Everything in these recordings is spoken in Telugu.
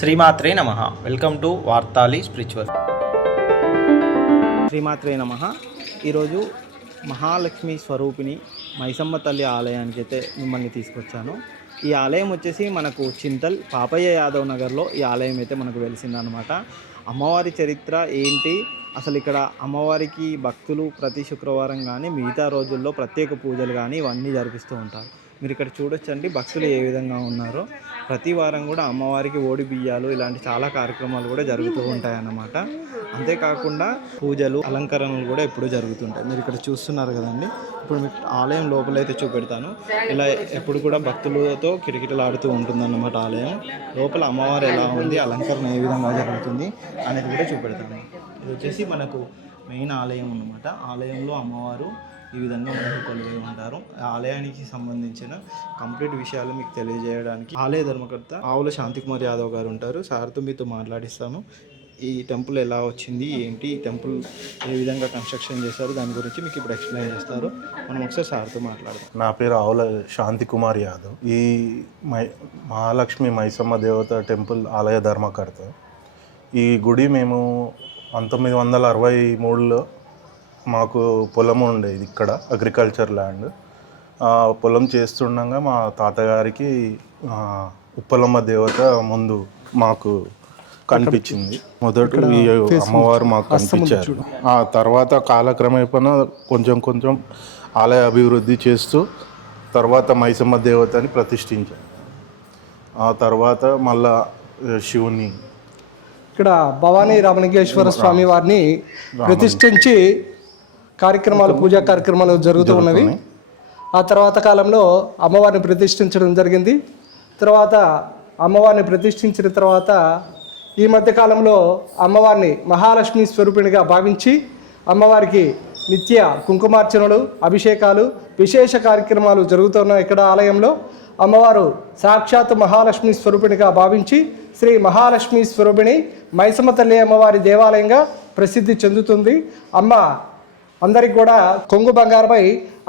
శ్రీమాత్రే నమః. Welcome to Vartali spiritual. శ్రీమాత్రే నమః. ఈరోజు మహాలక్ష్మి స్వరూపిణి మైసమ్మ తల్లి ఆలయానికి అయితే మిమ్మల్ని తీసుకొచ్చాను. ఈ ఆలయం వచ్చేసి మనకు చింతల్ పాపయ్య యాదవ్ నగర్లో ఈ ఆలయం అయితే మనకు వెలిసిందనమాట. అమ్మవారి చరిత్ర ఏంటి, అసలు ఇక్కడ అమ్మవారికి భక్తులు ప్రతి శుక్రవారం కానీ మిగతా రోజుల్లో ప్రత్యేక పూజలు కానీ ఇవన్నీ జరిపిస్తూ ఉంటారు. మీరు ఇక్కడ చూడొచ్చండి భక్తులు ఏ విధంగా ఉన్నారో. ప్రతి వారం కూడా అమ్మవారికి ఓడి బియ్యాలు ఇలాంటి చాలా కార్యక్రమాలు కూడా జరుగుతూ ఉంటాయి అన్నమాట. అంతేకాకుండా పూజలు అలంకరణలు కూడా ఎప్పుడూ జరుగుతుంటాయి. మీరు ఇక్కడ చూస్తున్నారు కదండి. ఇప్పుడు మీకు ఆలయం లోపలైతే చూపెడతాను. ఇలా ఎప్పుడు కూడా భక్తులతో కిటకిటలాడుతూ ఉంటుందన్నమాట ఆలయం. లోపల అమ్మవారు ఎలా ఉంది, అలంకరణ ఏ విధంగా జరుగుతుంది అనేది కూడా చూపెడతాను. ఇది వచ్చేసి మనకు మెయిన్ ఆలయం అన్నమాట. ఆలయంలో అమ్మవారు ఈ విధంగా మనకు కొలువై ఉంటారు. ఆలయానికి సంబంధించిన కంప్లీట్ విషయాలు మీకు తెలియజేయడానికి ఆలయ ధర్మకర్త ఆవుల శాంతికుమార్ యాదవ్ గారు ఉంటారు. సార్తో మీతో మాట్లాడిస్తాను. ఈ టెంపుల్ ఎలా వచ్చింది ఏంటి, ఈ టెంపుల్ ఏ విధంగా కన్స్ట్రక్షన్ చేశారు దాని గురించి మీకు ఇప్పుడు ఎక్స్ప్లెయిన్ చేస్తారు. మనం ఒకసారి సార్తో మాట్లాడదాం. నా పేరు ఆవుల శాంతికుమార్ యాదవ్. ఈ మహాలక్ష్మి మైసమ్మ దేవత టెంపుల్ ఆలయ ధర్మకర్త. ఈ గుడి మేము 1963లో మాకు పొలం ఉండేది ఇక్కడ, అగ్రికల్చర్ ల్యాండ్. పొలం చేస్తుండగా మా తాతగారికి ఉప్పలమ్మ దేవత ముందు మాకు కనిపించింది. మొదట ఈ అమ్మవారు మాకు కనిపించారు. ఆ తర్వాత కాలక్రమేపణ కొంచెం కొంచెం ఆలయ అభివృద్ధి చేస్తూ తర్వాత మైసమ్మ దేవతని ప్రతిష్ఠించారు. ఆ తర్వాత మళ్ళా శివుని ఇక్కడ భవానీ రమణికేశ్వర స్వామి వారిని ప్రతిష్ఠించి కార్యక్రమాలు, పూజా కార్యక్రమాలు జరుగుతూ ఉన్నవి. ఆ తర్వాత కాలంలో అమ్మవారిని ప్రతిష్ఠించడం జరిగింది. తర్వాత అమ్మవారిని ప్రతిష్ఠించిన తర్వాత ఈ మధ్య కాలంలో అమ్మవారిని మహాలక్ష్మి స్వరూపిణిగా భావించి అమ్మవారికి నిత్య కుంకుమార్చనలు, అభిషేకాలు, విశేష కార్యక్రమాలు జరుగుతున్నాయి. ఇక్కడ ఆలయంలో అమ్మవారు సాక్షాత్ మహాలక్ష్మి స్వరూపిణిగా భావించి శ్రీ మహాలక్ష్మి స్వరూపిణి మైసమ్మ తల్లి అమ్మవారి దేవాలయంగా ప్రసిద్ధి చెందుతుంది. అమ్మ అందరికి కూడా కొంగు బంగారపై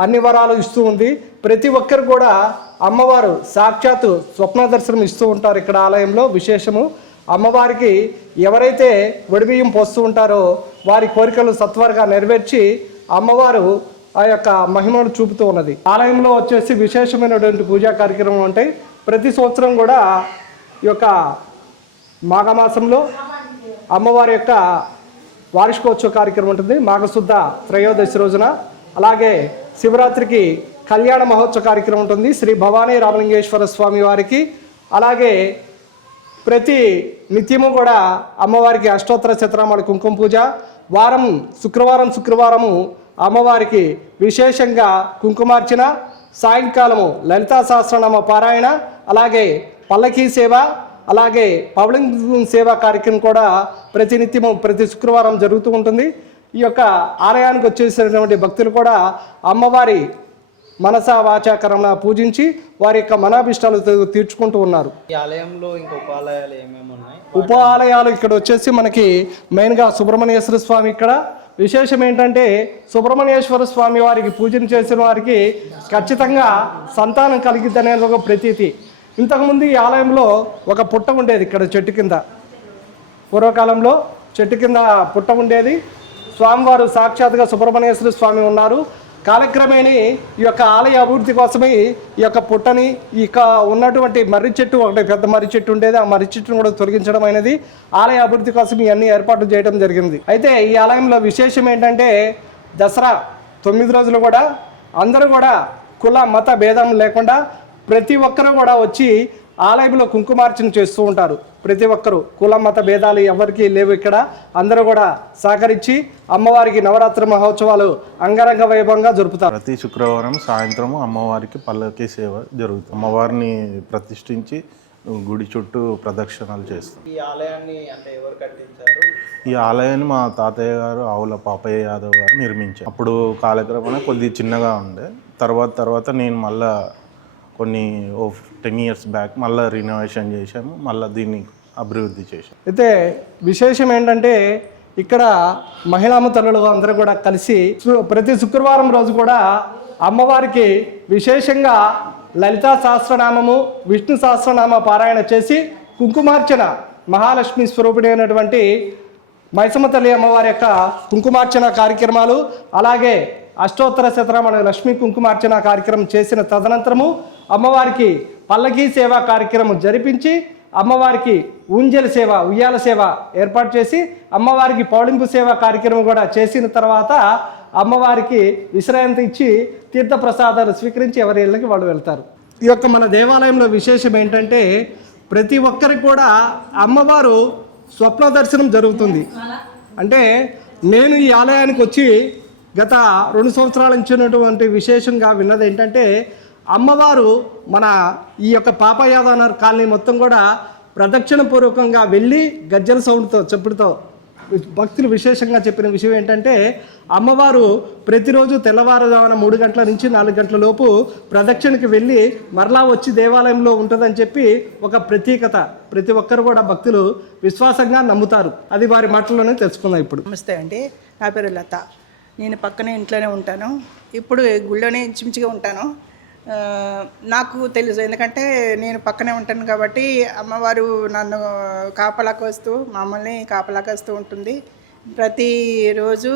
అన్ని వరాలు ఇస్తూ ఉంది. ప్రతి ఒక్కరు కూడా అమ్మవారు సాక్షాత్తు స్వప్న దర్శనం ఇస్తూ ఉంటారు. ఇక్కడ ఆలయంలో విశేషము, అమ్మవారికి ఎవరైతే వడిబియ్యం పోస్తూ ఉంటారో వారి కోరికలు సత్వరంగా నెరవేర్చి అమ్మవారు ఆ యొక్క మహిమను చూపుతూ ఉన్నది. ఆలయంలో వచ్చేసి విశేషమైనటువంటి పూజా కార్యక్రమం ఉంటాయి. ప్రతి సంవత్సరం కూడా ఈ యొక్క మాఘమాసంలో అమ్మవారి యొక్క వార్షికోత్సవ కార్యక్రమం ఉంటుంది. మాఘశుద్ధ త్రయోదశి రోజున. అలాగే శివరాత్రికి కళ్యాణ మహోత్సవ కార్యక్రమం ఉంటుంది శ్రీ భవానీ రామలింగేశ్వర స్వామి వారికి. అలాగే ప్రతి నిత్యము కూడా అమ్మవారికి అష్టోత్తర శతనామాల కుంకుమ పూజ. వారం శుక్రవారము అమ్మవారికి విశేషంగా కుంకుమార్చన, సాయంకాలము లలితా సహస్రనామ పారాయణ, అలాగే పల్లకీ సేవ, అలాగే పబ్లిక్ సేవా కార్యక్రమం కూడా ప్రతినిత్యము ప్రతి శుక్రవారం జరుగుతూ ఉంటుంది. ఈ యొక్క ఆలయానికి వచ్చేసినటువంటి భక్తులు కూడా అమ్మవారి మనస వాచాకరణ పూజించి వారి యొక్క మనాభిష్టాలు తీర్చుకుంటూ ఉన్నారు. ఈ ఆలయంలో ఇంకా ఉపాలయాలు ఏమేమి ఉన్నాయి? ఉపాలయాలు ఇక్కడ వచ్చేసి మనకి మెయిన్గా సుబ్రహ్మణ్యేశ్వర స్వామి. ఇక్కడ విశేషం ఏంటంటే సుబ్రహ్మణ్యేశ్వర స్వామి వారికి పూజన చేసిన వారికి ఖచ్చితంగా సంతానం కలిగిద్ది అనేది ఒక ప్రతీతి. ఇంతకుముందు ఈ ఆలయంలో ఒక పుట్ట ఉండేది. ఇక్కడ చెట్టు కింద, పూర్వకాలంలో చెట్టు కింద పుట్ట ఉండేది. స్వామివారు సాక్షాత్గా సుబ్రహ్మణ్యేశ్వర స్వామి ఉన్నారు. కాలక్రమేణి ఈ యొక్క ఆలయ అభివృద్ధి కోసమే ఈ యొక్క పుట్టని, ఈ యొక్క ఉన్నటువంటి మర్రి చెట్టు, ఒకటి పెద్ద మర్రి చెట్టు ఉండేది, ఆ మర్రి చెట్టును కూడా తొలగించడం అనేది ఆలయ అభివృద్ధి కోసం ఇవన్నీ ఏర్పాట్లు చేయడం జరిగింది. అయితే ఈ ఆలయంలో విశేషం ఏంటంటే దసరా 9 రోజులు కూడా అందరూ కూడా కుల మత భేదం లేకుండా ప్రతి ఒక్కరూ కూడా వచ్చి ఆలయంలో కుంకుమార్చన చేస్తూ ఉంటారు. ప్రతి ఒక్కరూ కుల మత భేదాలు ఎవరికి లేవు. ఇక్కడ అందరూ కూడా సహకరించి అమ్మవారికి నవరాత్రి మహోత్సవాలు అంగరంగ వైభవంగా జరుపుతారు. ప్రతి శుక్రవారం సాయంత్రం అమ్మవారికి పల్లకీ సేవ జరుగుతుంది. అమ్మవారిని ప్రతిష్ఠించి గుడి చుట్టూ ప్రదక్షిణలు చేస్తాం. ఈ ఆలయాన్ని అంటే ఎవరు కట్టించారు? ఈ ఆలయాన్ని మా తాతయ్య గారు ఆవుల పాపయ్య యాదవ్ గారు నిర్మించారు. అప్పుడు కాలక్రమేణా కొద్దిగా చిన్నగా ఉండే. తర్వాత నేను మళ్ళా కొన్ని 10 years బ్యాక్ మళ్ళీ రినోవేషన్ చేశాము. మళ్ళీ దీన్ని అభివృద్ధి చేశాము. అయితే విశేషం ఏంటంటే ఇక్కడ మహిళామ తల్లులు అందరూ కూడా కలిసి ప్రతి శుక్రవారం రోజు కూడా అమ్మవారికి విశేషంగా లలితా సహస్రనామము, విష్ణు సహస్రనామ పారాయణ చేసి కుంకుమార్చన మహాలక్ష్మి స్వరూపిణి అయినటువంటి మైసమ్మ తల్లి అమ్మవారి యొక్క కుంకుమార్చన కార్యక్రమాలు, అలాగే అష్టోత్తర శతనామ లక్ష్మీ కుంకుమార్చన కార్యక్రమం చేసిన తదనంతరము అమ్మవారికి పల్లకీ సేవా కార్యక్రమం జరిపించి అమ్మవారికి ఊంజల సేవ, ఉయ్యాల సేవ ఏర్పాటు చేసి అమ్మవారికి పౌళింపు సేవ కార్యక్రమం కూడా చేసిన తర్వాత అమ్మవారికి విశ్రాంతి ఇచ్చి తీర్థ ప్రసాదాలు స్వీకరించి ఎవరి ఇళ్ళకి వాళ్ళు వెళ్తారు. ఈ యొక్క మన దేవాలయంలో విశేషం ఏంటంటే ప్రతి ఒక్కరికి కూడా అమ్మవారు స్వప్న దర్శనం జరుగుతుంది. అంటే నేను ఈ ఆలయానికి వచ్చి గత 2 సంవత్సరాల నుంచి ఉన్నటువంటి విశేషంగా విన్నది ఏంటంటే అమ్మవారు మన ఈ యొక్క పాపయాదవ్ కాలనీ మొత్తం కూడా ప్రదక్షిణ పూర్వకంగా వెళ్ళి గజ్జల సౌండ్తో చెప్పుడుతో భక్తులు విశేషంగా చెప్పిన విషయం ఏంటంటే అమ్మవారు ప్రతిరోజు తెల్లవారుజామున 3 గంటల నుంచి 4 గంటల లోపు ప్రదక్షిణకి వెళ్ళి మరలా వచ్చి దేవాలయంలో ఉంటుందని చెప్పి ఒక ప్రత్యేకత. ప్రతి ఒక్కరు కూడా భక్తులు విశ్వాసంగా నమ్ముతారు. అది వారి మాటల్లోనే తెలుసుకుందాం ఇప్పుడు. నమస్తే అండి, నా పేరు లత. నేను పక్కనే ఇంట్లోనే ఉంటాను. ఇప్పుడు గుళ్ళోనే ఇంచుమించుగా ఉంటాను. నాకు తెలుసు, ఎందుకంటే నేను పక్కనే ఉంటాను కాబట్టి అమ్మవారు నన్ను కాపలాకి వస్తూ మమ్మల్ని కాపలాకి వస్తూ ఉంటుంది. ప్రతిరోజు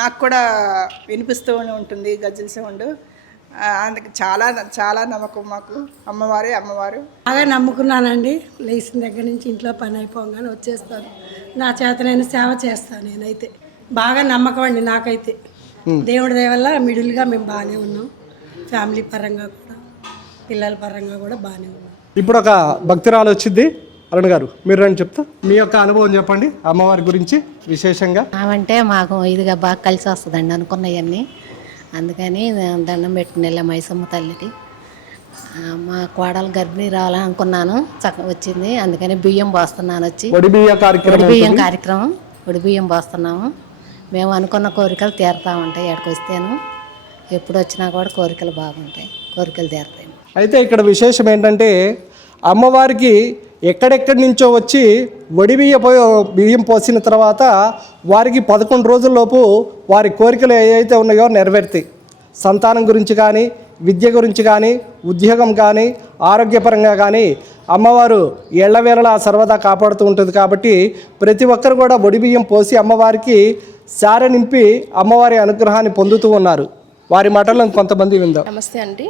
నాకు కూడా వినిపిస్తూనే ఉంటుంది గజ్జల సౌండ్. అందుకే చాలా చాలా నమ్మకం మాకు. అమ్మవారు బాగా నమ్ముకున్నానండి. లేచిన దగ్గర నుంచి ఇంట్లో పని అయిపోగానే వచ్చేస్తాను. నా చేతనైన సేవ చేస్తాను. నేనైతే బాగా నమ్మకం అండి నాకైతే. దేవుడి దయ వల్ల మిడిల్గా మేము బాగానే ఉన్నాం. ఫ్యామిలీ పరంగా కూడా పిల్లల పరంగా కూడా బాగానే ఉన్నాం. ఇప్పుడు ఒక భక్తురాలు వచ్చింది. అరుణ్ గారు మీరు రండి, చెప్తా మీ యొక్క అనుభవం చెప్పండి అమ్మవారి గురించి విశేషంగా. అంటే మాకు ఇదిగా బాగా కలిసి వస్తుందండి అనుకున్నవన్నీ. అందుకని దండం పెట్టుకుని వెళ్ళా మైసమ్మ తల్లికి. మా కోడలు గర్భిణీ రావాలనుకున్నాను, చక్కగా వచ్చింది. అందుకని బియ్యం పోస్తున్నాను. వచ్చి ఒడి బియ్యం పోస్తున్నాము. మేము అనుకున్న కోరికలు తీరుతూ ఉంటాయి. ఎక్కడికి వస్తేను ఎప్పుడు వచ్చినా కూడా కోరికలు బాగుంటాయి, కోరికలు తీరుతాయి. అయితే ఇక్కడ విశేషం ఏంటంటే అమ్మవారికి ఎక్కడెక్కడి నుంచో వచ్చి వడి బియ్యం పోసిన తర్వాత వారికి 11 రోజుల్లోపు వారి కోరికలు ఏవైతే ఉన్నాయో నెరవేరుతాయి. సంతానం గురించి కానీ, విద్య గురించి కానీ, ఉద్యోగం కానీ, ఆరోగ్యపరంగా కానీ అమ్మవారు ఎళ్ళవేళలా సర్వదా కాపాడుతూ ఉంటుంది. కాబట్టి ప్రతి ఒక్కరు కూడా వడి బియ్యం పోసి అమ్మవారికి సారె నింపి అమ్మవారి అనుగ్రహాన్ని పొందుతూ ఉన్నారు. వారి మాటల్లో కొంతమంది విందాం. నమస్తే అండి,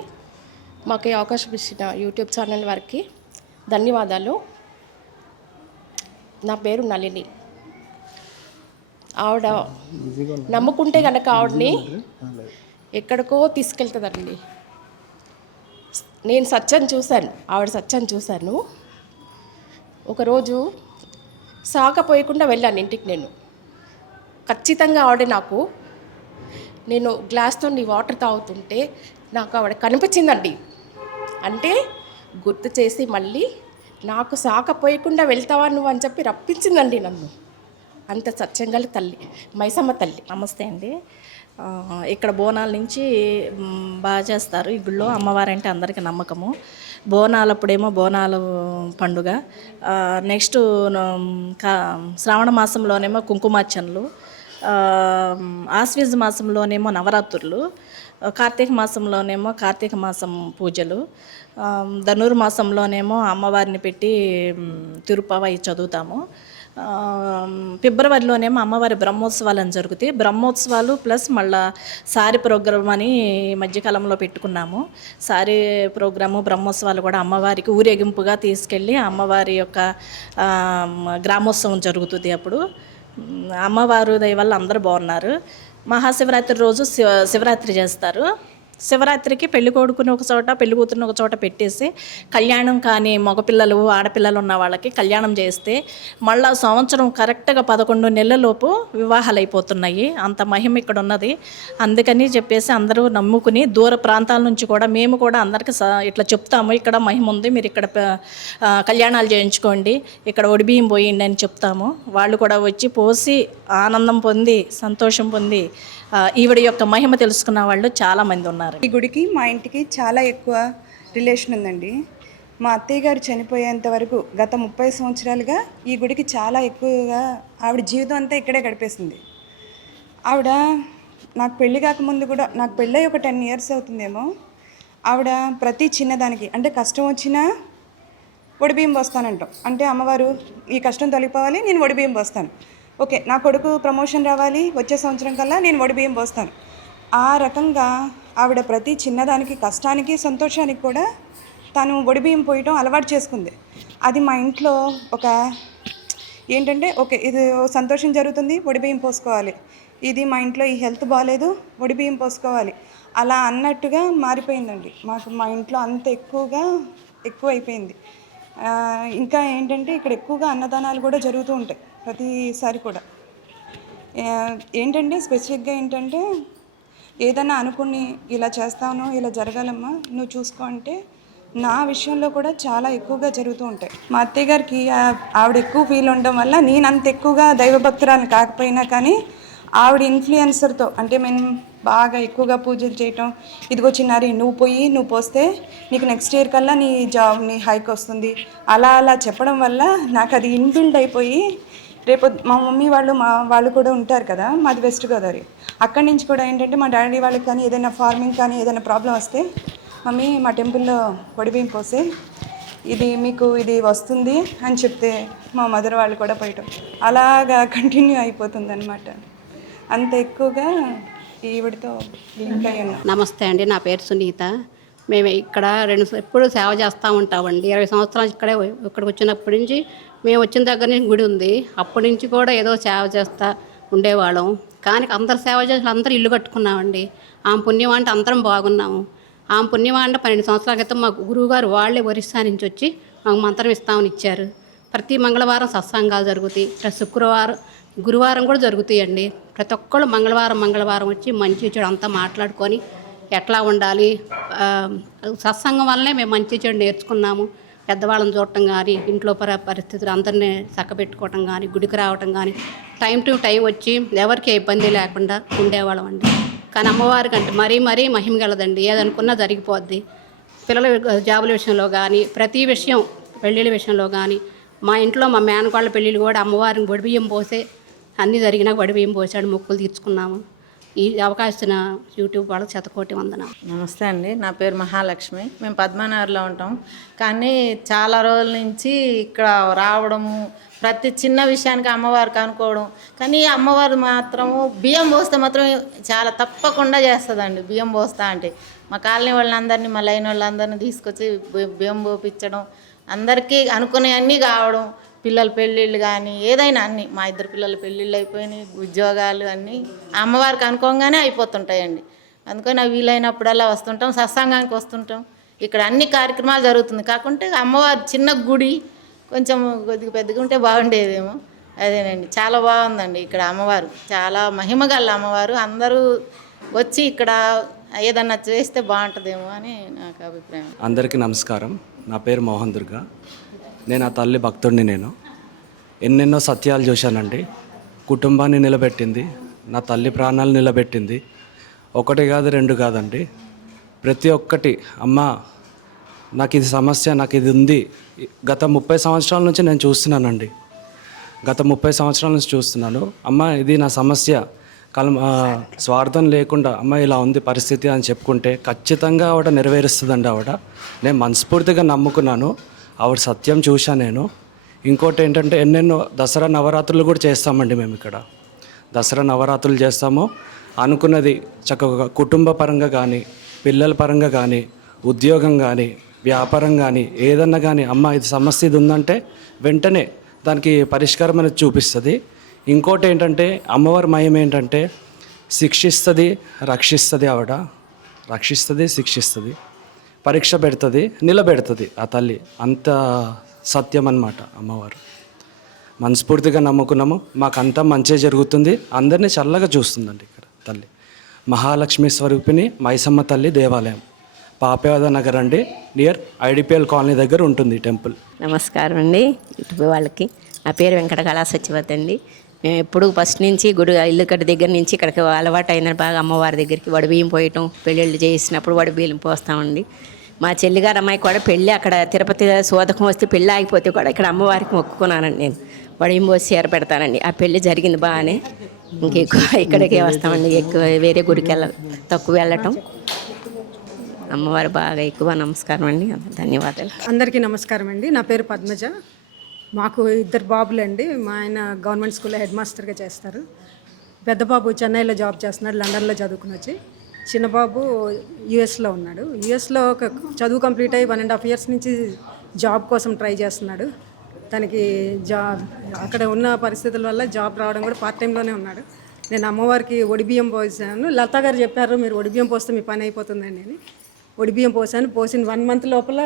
మాకు ఈ అవకాశం ఇచ్చిన యూట్యూబ్ ఛానల్ వారికి ధన్యవాదాలు. నా పేరు నళిని. ఆవిడ నమ్ముకుంటే కనుక ఆవిడని ఎక్కడికో తీసుకెళ్తుందండి. నేను సత్యం చూశాను, ఆవిడ సత్యం చూశాను. ఒకరోజు సాకపోయకుండా వెళ్ళాను ఇంటికి. నేను ఖచ్చితంగా ఆవిడ నేను గ్లాస్తో వాటర్ తాగుతుంటే నాకు ఆవిడ కనిపించిందండి. అంటే గుర్తు చేసి మళ్ళీ నాకు సాకపోయకుండా వెళ్తావా నువ్వు అని చెప్పి రప్పించిందండి నన్ను. అంత సత్యంగల తల్లి మైసమ్మ తల్లి. నమస్తే అండి. ఇక్కడ బోనాల నుంచి బాగా చేస్తారు. ఈ గుళ్ళో అమ్మవారంటే అందరికీ నమ్మకము. బోనాలప్పుడేమో బోనాల పండుగ, నెక్స్ట్ శ్రావణ మాసంలోనేమో కుంకుమార్చనలు, ఆశ్వీజ మాసంలోనేమో నవరాత్రులు, కార్తీక మాసంలోనేమో కార్తీక మాసం పూజలు, ధనుర్మాసంలోనేమో అమ్మవారిని పెట్టి తిరుపతి చదువుతాము. ఫిబ్రవరిలోనేమో అమ్మవారి బ్రహ్మోత్సవాలు అని జరుగుతాయి. బ్రహ్మోత్సవాలు ప్లస్ మళ్ళీ సారీ ప్రోగ్రామ్ అని మధ్యకాలంలో పెట్టుకున్నాము. సారీ ప్రోగ్రాము బ్రహ్మోత్సవాలు కూడా అమ్మవారికి ఊరేగింపుగా తీసుకెళ్ళి అమ్మవారి యొక్క గ్రామోత్సవం జరుగుతుంది. అప్పుడు అమ్మవారు దయ వల్ల అందరూ బాగున్నారు. మహాశివరాత్రి రోజు శివరాత్రి చేస్తారు. శివరాత్రికి పెళ్లి కొడుకుని ఒక చోట, పెళ్లి కూతురుని ఒక చోట పెట్టేసి కళ్యాణం కానీ మగపిల్లలు ఆడపిల్లలు ఉన్న వాళ్ళకి కళ్యాణం చేస్తే మళ్ళా సంవత్సరం కరెక్ట్గా 11 నెలలలోపు వివాహాలు అయిపోతున్నాయి. అంత మహిమ ఇక్కడ ఉన్నది. అందుకని చెప్పేసి అందరూ నమ్ముకుని దూర ప్రాంతాల నుంచి కూడా మేము కూడా అందరికీ ఇట్లా చెప్తాము, ఇక్కడ మహిమ ఉంది, మీరు ఇక్కడ కళ్యాణాలు చేయించుకోండి, ఇక్కడ ఒడిబియ్యం పోయిండి అని చెప్తాము. వాళ్ళు కూడా వచ్చి పోసి ఆనందం పొంది సంతోషం పొంది ఈవిడ యొక్క మహిమ తెలుసుకున్న వాళ్ళు చాలామంది ఉన్నారు. ఈ గుడికి మా ఇంటికి చాలా ఎక్కువ రిలేషన్ ఉందండి. మా అత్తయ్య గారు చనిపోయేంత వరకు గత 30 సంవత్సరాలుగా ఈ గుడికి చాలా ఎక్కువగా ఆవిడ జీవితం అంతా ఇక్కడే గడిపేసింది. ఆవిడ నాకు పెళ్ళి కాకముందు కూడా, నాకు పెళ్ళై ఒక 10 years అవుతుందేమో, ఆవిడ ప్రతి చిన్నదానికి అంటే కష్టం వచ్చినా ఒడిబియ్యం పోస్తానంటాం. అంటే అమ్మవారు ఈ కష్టం తొలగిపోవాలి, నేను ఒడిబియ్యం పోస్తాను. ఓకే, నా కొడుకు ప్రమోషన్ రావాలి, వచ్చే సంవత్సరం కల్లా నేను ఒడిబియ్యం పోస్తాను. ఆ రకంగా ఆవిడ ప్రతి చిన్నదానికి, కష్టానికి, సంతోషానికి కూడా తను ఒడిబియ్యం పోయటం అలవాటు చేసుకుంది. అది మా ఇంట్లో ఒక ఏంటంటే, ఓకే ఇది సంతోషం జరుగుతుంది, ఒడిబియ్యం పోసుకోవాలి, ఇది మా ఇంట్లో ఈ హెల్త్ బాగాలేదు, ఒడిబియ్యం పోసుకోవాలి, అలా అన్నట్టుగా మారిపోయిందండి. మా ఇంట్లో అంత ఎక్కువ అయిపోయింది. ఇంకా ఏంటంటే ఇక్కడ ఎక్కువగా అన్నదానాలు కూడా జరుగుతూ ఉంటాయి ప్రతిసారి కూడా. ఏంటంటే స్పెసిఫిక్గా ఏంటంటే ఏదైనా అనుకుని ఇలా చేస్తాను, ఇలా జరగాలమ్మా నువ్వు చూసుకో అంటే నా విషయంలో కూడా చాలా ఎక్కువగా జరుగుతూ ఉంటాయి. మా అత్తయ్య గారికి ఆవిడ ఎక్కువ ఫీల్ ఉండడం వల్ల నేను అంత ఎక్కువగా దైవభక్తురాలు కాకపోయినా కానీ ఆవిడ ఇన్ఫ్లుయెన్సర్తో, అంటే మేము బాగా ఎక్కువగా పూజలు చేయటం, ఇదిగో చిన్నారి నువ్వు పోస్తే నీకు నెక్స్ట్ ఇయర్ కల్లా నీ హైక్ వస్తుంది, అలా చెప్పడం వల్ల నాకు అది ఇన్బిల్డ్ అయిపోయి రేపు మా మమ్మీ వాళ్ళు కూడా ఉంటారు కదా, మాది వెస్ట్ గోదావరి, అక్కడి నుంచి కూడా ఏంటంటే మా డాడీ వాళ్ళకి కానీ ఏదైనా ఫార్మింగ్ కానీ ఏదైనా ప్రాబ్లం వస్తే మమ్మీ మా టెంపుల్లో ఒడిబియ్యం పోసి ఇది వస్తుంది అని చెప్తే మా మదర్ వాళ్ళు కూడా పోయటం అలాగా కంటిన్యూ అయిపోతుంది అనమాట. అంత ఎక్కువగా ఈవిడితో లింక్ అయ్యాను. నమస్తే అండి, నా పేరు సునీత. మేము ఇక్కడ ఎప్పుడు సేవ చేస్తూ ఉంటామండి. 20 సంవత్సరాలు ఇక్కడికి వచ్చినప్పటి నుంచి, మేము వచ్చిన దగ్గర నుంచి గుడి ఉంది, అప్పటి నుంచి కూడా ఏదో సేవ చేస్తూ ఉండేవాళ్ళం. కానీ అందరు సేవ చేసి అందరూ ఇల్లు కట్టుకున్నామండి. ఆమె పుణ్యం అంటే అందరం బాగున్నాము. ఆమె పుణ్యం అంటే 12 సంవత్సరాల క్రితం మా గురువుగారు వాళ్ళే ఒరిస్సా నుంచి వచ్చి మాకు మంత్రం ఇస్తామని ఇచ్చారు. ప్రతి మంగళవారం సత్సంగాలు జరుగుతాయి, గురువారం కూడా జరుగుతాయండి. ప్రతి ఒక్కళ్ళు మంగళవారం వచ్చి మంచి చెడు అంతా మాట్లాడుకొని ఎట్లా ఉండాలి, సత్సంగం వల్లనే మేము మంచి చెడు నేర్చుకున్నాము. పెద్దవాళ్ళని చూడటం కానీ, ఇంట్లో పరిస్థితులు అందరినీ చక్కబెట్టుకోవటం కానీ, గుడికి రావటం కానీ, టైం టు టైం వచ్చి ఎవరికి ఇబ్బంది లేకుండా ఉండేవాళ్ళం అండి. కానీ అమ్మవారికి అంటే మరీ మహిమ గలదండి. ఏదనుకున్నా జరిగిపోద్ది. పిల్లల జాబుల విషయంలో కానీ, ప్రతి విషయం పెళ్ళిళ్ళ విషయంలో కానీ, మా ఇంట్లో మా మేనకోళ్ళ పెళ్ళిళ్ళు కూడా అమ్మవారిని వడిబియ్యం పోసే అన్నీ జరిగినా వడిబియ్యం పోసాడు, మొక్కులు తీర్చుకున్నాము. ఈ అవకాశం యూట్యూబ్ వాళ్ళకి శతకోటి వందనాలు. నమస్తే అండి, నా పేరు మహాలక్ష్మి. మేము పద్మనగర్లో ఉంటాం. కానీ చాలా రోజుల నుంచి ఇక్కడ రావడము, ప్రతి చిన్న విషయానికి అమ్మవారికి అనుకోవడం. కానీ అమ్మవారు మాత్రము బియ్యం పోస్తే మాత్రం చాలా తప్పకుండా చేస్తుందండి. బియ్యం పోస్తా అంటే మా కాలనీ వాళ్ళందరినీ, మా లైన్ వాళ్ళందరినీ తీసుకొచ్చి బియ్యం పోపించడం, అందరికీ అనుకునే అన్నీ కావడం, పిల్లల పెళ్ళిళ్ళు కానీ ఏదైనా అన్నీ. మా 2 పిల్లల పెళ్ళిళ్ళు అయిపోయినాయి, ఉద్యోగాలు అన్నీ అమ్మవారికి అనుకోగానే అయిపోతుంటాయండి. అందుకని వీలైనప్పుడల్లా వస్తుంటాం, సత్సంగానికి వస్తుంటాం. ఇక్కడ అన్ని కార్యక్రమాలు జరుగుతుంది. కాకుంటే అమ్మవారి చిన్న గుడి కొంచెం కొద్దిగా పెద్దగా ఉంటే బాగుండేదేమో. అదేనండి, చాలా బాగుందండి ఇక్కడ అమ్మవారు, చాలా మహిమగల అమ్మవారు. అందరూ వచ్చి ఇక్కడ ఏదన్నా చేస్తే బాగుంటుందేమో అని నాకు అభిప్రాయం. అందరికీ నమస్కారం. నా పేరు మోహన్ దుర్గా. నేను ఆ తల్లి భక్తుడిని. నేను ఎన్నెన్నో సత్యాలు చూశానండి. కుటుంబాన్ని నిలబెట్టింది, నా తల్లి ప్రాణాలు నిలబెట్టింది. 1 కాదు 2 కాదండి, ప్రతి ఒక్కటి. అమ్మ నాకు ఇది సమస్య, నాకు ఇది ఉంది. గత 30 సంవత్సరాల నుంచి నేను చూస్తున్నానండి. గత 30 సంవత్సరాల నుంచి చూస్తున్నాను. అమ్మ ఇది నా సమస్య, స్వార్థం లేకుండా అమ్మ ఇలా ఉంది పరిస్థితి అని చెప్పుకుంటే ఖచ్చితంగా ఆవిడ నెరవేరుస్తుందండి. ఆవిడ నేను మనస్ఫూర్తిగా నమ్ముకున్నాను. ఆవిడ సత్యం చూశాను నేను. ఇంకోటి ఏంటంటే ఎన్నెన్నో దసరా నవరాత్రులు కూడా చేస్తామండి మేము ఇక్కడ. దసరా నవరాత్రులు చేస్తాము. అనుకున్నది చక్కగా కుటుంబ పరంగా కానీ, పిల్లల పరంగా కానీ, ఉద్యోగం కానీ, వ్యాపారం కానీ, ఏదన్నా కానీ అమ్మ ఇది సమస్య ఇది ఉందంటే వెంటనే దానికి పరిష్కారం అనేది చూపిస్తుంది. ఇంకోటి ఏంటంటే అమ్మవారి మహిమ ఏంటంటే శిక్షిస్తుంది, రక్షిస్తుంది. ఆవిడ రక్షిస్తుంది, శిక్షిస్తుంది, పరీక్ష పెడుతుంది, నిలబెడుతుంది. ఆ తల్లి అంత సత్యం అన్నమాట అమ్మవారు. మనస్ఫూర్తిగా నమ్ముకున్నాము, మాకంతా మంచి జరుగుతుంది, అందరినీ చల్లగా చూస్తుందండి ఇక్కడ తల్లి. మహాలక్ష్మి స్వరూపిణి మైసమ్మ తల్లి దేవాలయం, పాపయాద నగర్ అండి, నియర్ ఐడిపిఎల్ కాలనీ దగ్గర ఉంటుంది టెంపుల్. నమస్కారం అండి యూట్యూబ్ వాళ్ళకి. నా పేరు వెంకట కళా సత్యవతి అండి. మేము ఎప్పుడు ఫస్ట్ నుంచి ఇల్లు కట్టి దగ్గర నుంచి ఇక్కడికి అలవాటు అయిన బాగా అమ్మవారి దగ్గరికి వడిబియ్యం పోయటం, పెళ్ళిళ్ళు చేసినప్పుడు వడిబియ్యం పోస్తామండి. మా చెల్లిగారు అమ్మాయి కూడా పెళ్ళి అక్కడ తిరుపతి సోదకం వస్తే పెళ్ళి ఆగిపోతే కూడా ఇక్కడ అమ్మవారికి మొక్కుకున్నానండి. నేను వడిబియ్యం పోసి చీర పెడతానండి. ఆ పెళ్ళి జరిగింది బాగానే. ఇంకెక్కువ ఇక్కడికే వస్తామండి, ఎక్కువ వేరే గుడికి తక్కువ వెళ్ళటం. అమ్మవారు బాగా ఎక్కువ నమస్కారం అండి. ధన్యవాదాలు. అందరికీ నమస్కారం అండి. నా పేరు పద్మజ. మాకు 2 బాబులండి. మా ఆయన గవర్నమెంట్ స్కూల్లో హెడ్ మాస్టర్గా చేస్తారు. పెద్ద బాబు చెన్నైలో జాబ్ చేస్తున్నాడు, లండన్లో చదువుకుని వచ్చి. చిన్న బాబు యూఎస్లో ఉన్నాడు. యూఎస్లో ఒక చదువు కంప్లీట్ అయ్యి 1.5 years నుంచి జాబ్ కోసం ట్రై చేస్తున్నాడు. తనకి అక్కడ ఉన్న పరిస్థితుల వల్ల జాబ్ రావడం కూడా పార్ట్ టైంలోనే ఉన్నాడు. నేను అమ్మవారికి ఒడిబియ్యం పోసాను. లతా గారు చెప్పారు మీరు ఒడిబియ్యం పోస్తే మీ పని అయిపోతుందండి అని. ఒడిబియ్యం పోసాను. పోసిన 1 month లోపల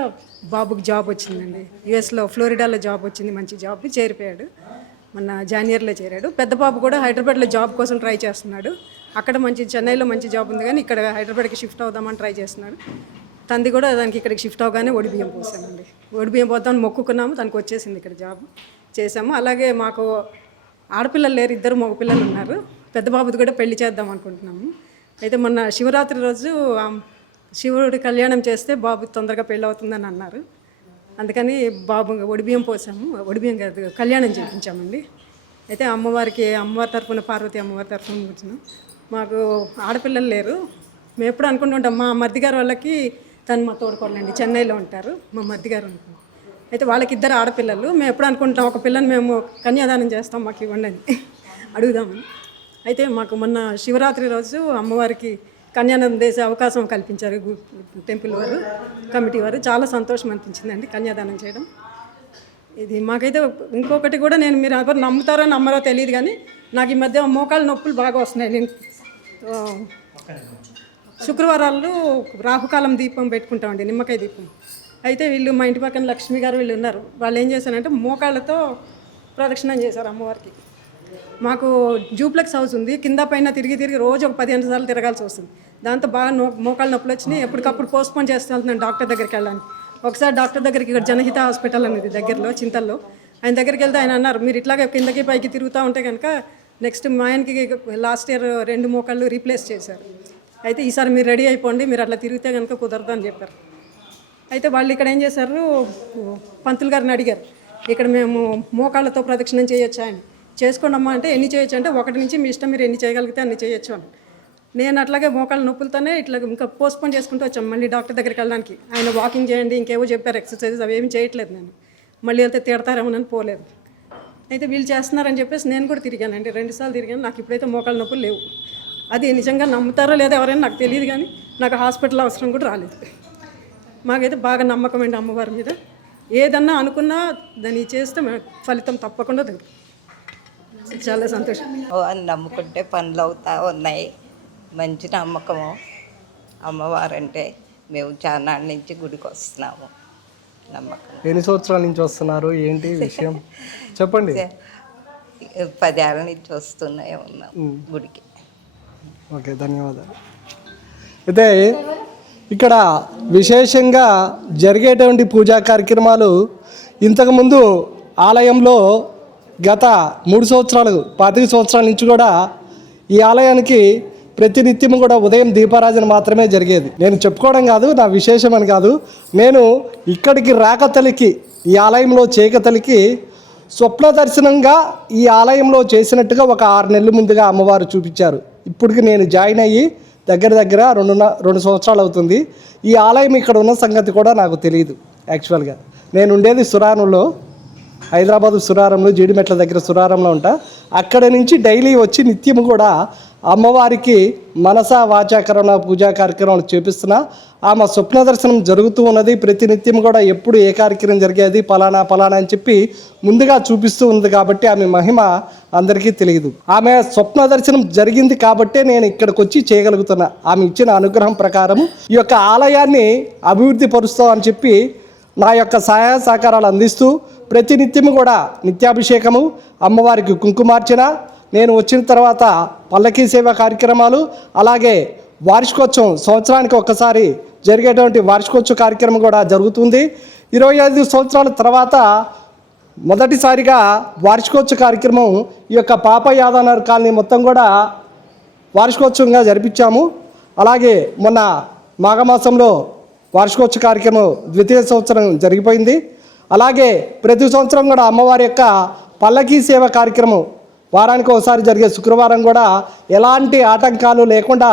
బాబుకి జాబ్ వచ్చిందండి. యూఎస్లో ఫ్లోరిడాలో జాబ్ వచ్చింది, మంచి జాబ్, చేరిపోయాడు. మొన్న జాన్వరిలో చేరాడు. పెద్ద బాబు కూడా హైదరాబాద్లో జాబ్ కోసం ట్రై చేస్తున్నాడు. అక్కడ చెన్నైలో మంచి జాబ్ ఉంది కానీ ఇక్కడ హైదరాబాద్కి షిఫ్ట్ అవుదామని ట్రై చేస్తున్నాడు. తంది కూడా దానికి ఇక్కడికి షిఫ్ట్ అవగానే ఒడిబియ్యం పోసానండి. ఒడిబియ్యం పోద్దామని మొక్కుకున్నాము, తనకు వచ్చేసింది ఇక్కడ జాబ్ చేసాము. అలాగే మాకు ఆడపిల్లలు లేరు, 2 మగపిల్లలు ఉన్నారు. పెద్ద బాబుది కూడా పెళ్లి చేద్దాం అనుకుంటున్నాము. అయితే మొన్న శివరాత్రి రోజు శివుడి కళ్యాణం చేస్తే బాబు తొందరగా పెళ్ళి అవుతుందని అన్నారు. అందుకని బాబు ఒడిబియ్యం పోసాము. ఒడిబియ్యం కాదు, కళ్యాణం చేయించామండి. అయితే అమ్మవారి తరఫున, పార్వతి అమ్మవారి తరఫున కూర్చున్నాం. మాకు ఆడపిల్లలు లేరు. మేము ఎప్పుడు అనుకుంటుంటాం, మా మరిది గారు వాళ్ళకి తను మా తోడుకోవాలండి, చెన్నైలో ఉంటారు మా మరిది గారు అనుకుంటాం. అయితే వాళ్ళకి 2 ఆడపిల్లలు. మేము ఎప్పుడు అనుకుంటాం ఒక పిల్లని మేము కన్యాదానం చేస్తాం, మాకు ఇవ్వండి అని అడుగుదామని. అయితే మాకు మొన్న శివరాత్రి రోజు అమ్మవారికి కన్యాదానం చేసే అవకాశం కల్పించారు టెంపుల్ వారు, కమిటీ వారు. చాలా సంతోషం అనిపించిందండి కన్యాదానం చేయడం. ఇది మాకైతే ఇంకొకటి కూడా, మీరు ఎవరు నమ్ముతారో నమ్మరో తెలియదు కానీ నాకు ఈ మధ్య మోకాళ్ళ నొప్పులు బాగా వస్తున్నాయి. నేను శుక్రవారాలు రాహుకాలం దీపం పెట్టుకుంటామండి, నిమ్మకాయ దీపం. అయితే వీళ్ళు మా ఇంటి పక్కన లక్ష్మి గారు వీళ్ళు ఉన్నారు. వాళ్ళు ఏం చేశారంటే మోకాళ్ళతో ప్రదక్షిణం చేశారు అమ్మవారికి. మాకు జూప్లెక్స్ హౌస్ ఉంది, కింద పైన తిరిగి రోజు ఒక 15 సార్లు తిరగాల్సి వస్తుంది. దాంతో బాగా మోకాళ్ళ నొప్పులు వచ్చినాయి. ఎప్పటికప్పుడు పోస్ట్పోన్ చేస్తూ వెళ్తున్నాను డాక్టర్ దగ్గరికి వెళ్ళడానికి. ఒకసారి డాక్టర్ దగ్గరికి, ఇక్కడ జనహిత హాస్పిటల్ అనేది దగ్గరలో చింతల్లో, ఆయన దగ్గరికి వెళ్తే ఆయన అన్నారు మీరు ఇట్లాగే కిందకి పైకి తిరుగుతూ ఉంటే కనుక నెక్స్ట్ మా ఆయనకి లాస్ట్ ఇయర్ 2 మోకాళ్ళు రీప్లేస్ చేశారు. అయితే ఈసారి మీరు రెడీ అయిపోండి, మీరు అట్లా తిరిగితే కనుక కుదరదు అని చెప్పారు. అయితే వాళ్ళు ఇక్కడ ఏం చేశారు, పంతులు గారిని అడిగారు, ఇక్కడ మేము మోకాళ్ళతో ప్రదక్షిణం చేయొచ్చా అని. చేసుకోండమ్మా అంటే ఎన్ని చేయొచ్చు అంటే 1 నుంచి మీ ఇష్టం, మీరు ఎన్ని చేయగలిగితే అన్ని చేయొచ్చు అని. నేను అట్లాగే మోకాళ్ళ నొప్పులతోనే ఇట్లా ఇంకా పోస్ట్పోన్ చేసుకుంటూ వచ్చాము మళ్ళీ డాక్టర్ దగ్గరికి వెళ్ళడానికి. ఆయన వాకింగ్ చేయండి, ఇంకేవో చెప్పారు ఎక్సర్సైజెస్, అవి ఏమి చేయట్లేదు. నేను మళ్ళీ వెళ్తే తిడతారేమోనని పోలేదు. అయితే వీళ్ళు చేస్తున్నారని చెప్పేసి నేను కూడా తిరిగానండి, 2 సార్లు తిరిగాను. నాకు ఇప్పుడైతే మోకాళ్ళ నొప్పులు లేవు. అది నిజంగా నమ్ముతారో లేదో ఎవరైనా నాకు తెలియదు కానీ నాకు హాస్పిటల్ అవసరం కూడా రాలేదు. మాకైతే బాగా నమ్మకం అండి అమ్మవారి మీద. ఏదన్నా అనుకున్నా దాన్ని చేస్తే ఫలితం తప్పకుండా దొరుకుతుంది. చాలా సంతోషం. నమ్ముకుంటే పనులు అవుతా ఉన్నాయి. మంచి నమ్మకము అమ్మవారంటే. మేము చాలా నుంచి గుడికి వస్తున్నాము. నమ్మకం. ఎన్ని సంవత్సరాల నుంచి వస్తున్నారు, ఏంటి విషయం చెప్పండి. 10 ఏళ్ళ నుంచి వస్తూనే ఉన్నాం గుడికి. ఓకే, ధన్యవాదాలు. అయితే ఇక్కడ విశేషంగా జరిగేటువంటి పూజా కార్యక్రమాలు ఇంతకుముందు ఆలయంలో గత 3 సంవత్సరాలు 25 సంవత్సరాల నుంచి కూడా ఈ ఆలయానికి ప్రతినిత్యం కూడా ఉదయం దీపారాజన మాత్రమే జరిగేది. నేను చెప్పుకోవడం కాదు, నా విశేషం అని కాదు, నేను ఇక్కడికి రాకతలికి, ఈ ఆలయంలో చేయకతలికి స్వప్న దర్శనంగా ఈ ఆలయంలో చేసినట్టుగా ఒక 6 నెలల ముందుగా అమ్మవారు చూపించారు. ఇప్పటికి నేను జాయిన్ అయ్యి దగ్గర 2 సంవత్సరాలు అవుతుంది. ఈ ఆలయం ఇక్కడ ఉన్న సంగతి కూడా నాకు తెలియదు. యాక్చువల్గా నేను ఉండేది సురారంలో, హైదరాబాద్ సురారంలో, జీడిమెట్ల దగ్గర సురారంలో ఉంటా. అక్కడ నుంచి డైలీ వచ్చి నిత్యం కూడా అమ్మవారికి మనసా వాచాకరణ పూజా కార్యక్రమాలు చేపిస్తున్నా. ఆమె స్వప్న దర్శనం జరుగుతూ ఉన్నది. ప్రతినిత్యం కూడా ఎప్పుడు ఏ కార్యక్రమం జరిగేది పలానా అని చెప్పి ముందుగా చూపిస్తూ ఉంది. కాబట్టి ఆమె మహిమ అందరికీ తెలియదు. ఆమె స్వప్న దర్శనం జరిగింది కాబట్టే నేను ఇక్కడికి వచ్చి చేయగలుగుతున్నా. ఆమె ఇచ్చిన అనుగ్రహం ప్రకారం ఈ యొక్క ఆలయాన్ని అభివృద్ధి పరుస్తామని చెప్పి నా యొక్క సహాయ సహకారాలు అందిస్తూ ప్రతినిత్యం కూడా నిత్యాభిషేకము, అమ్మవారికి కుంకుమార్చన, నేను వచ్చిన తర్వాత పల్లకీ సేవ కార్యక్రమాలు, అలాగే వార్షికోత్సవం సంవత్సరానికి ఒక్కసారి జరిగేటువంటి వార్షికోత్సవ కార్యక్రమం కూడా జరుగుతుంది. 25 సంవత్సరాల తర్వాత మొదటిసారిగా వార్షికోత్సవ కార్యక్రమం ఈ యొక్క పాప యాదవనగర్ కాలనీ మొత్తం కూడా వార్షికోత్సవంగా జరిపించాము. అలాగే మొన్న మాఘమాసంలో వార్షికోత్సవ కార్యక్రమం 2వ సంవత్సరం జరిగిపోయింది. అలాగే ప్రతి సంవత్సరం కూడా అమ్మవారి యొక్క పల్లకీ సేవ కార్యక్రమం వారానికి ఒకసారి జరిగే శుక్రవారం కూడా ఎలాంటి ఆటంకాలు లేకుండా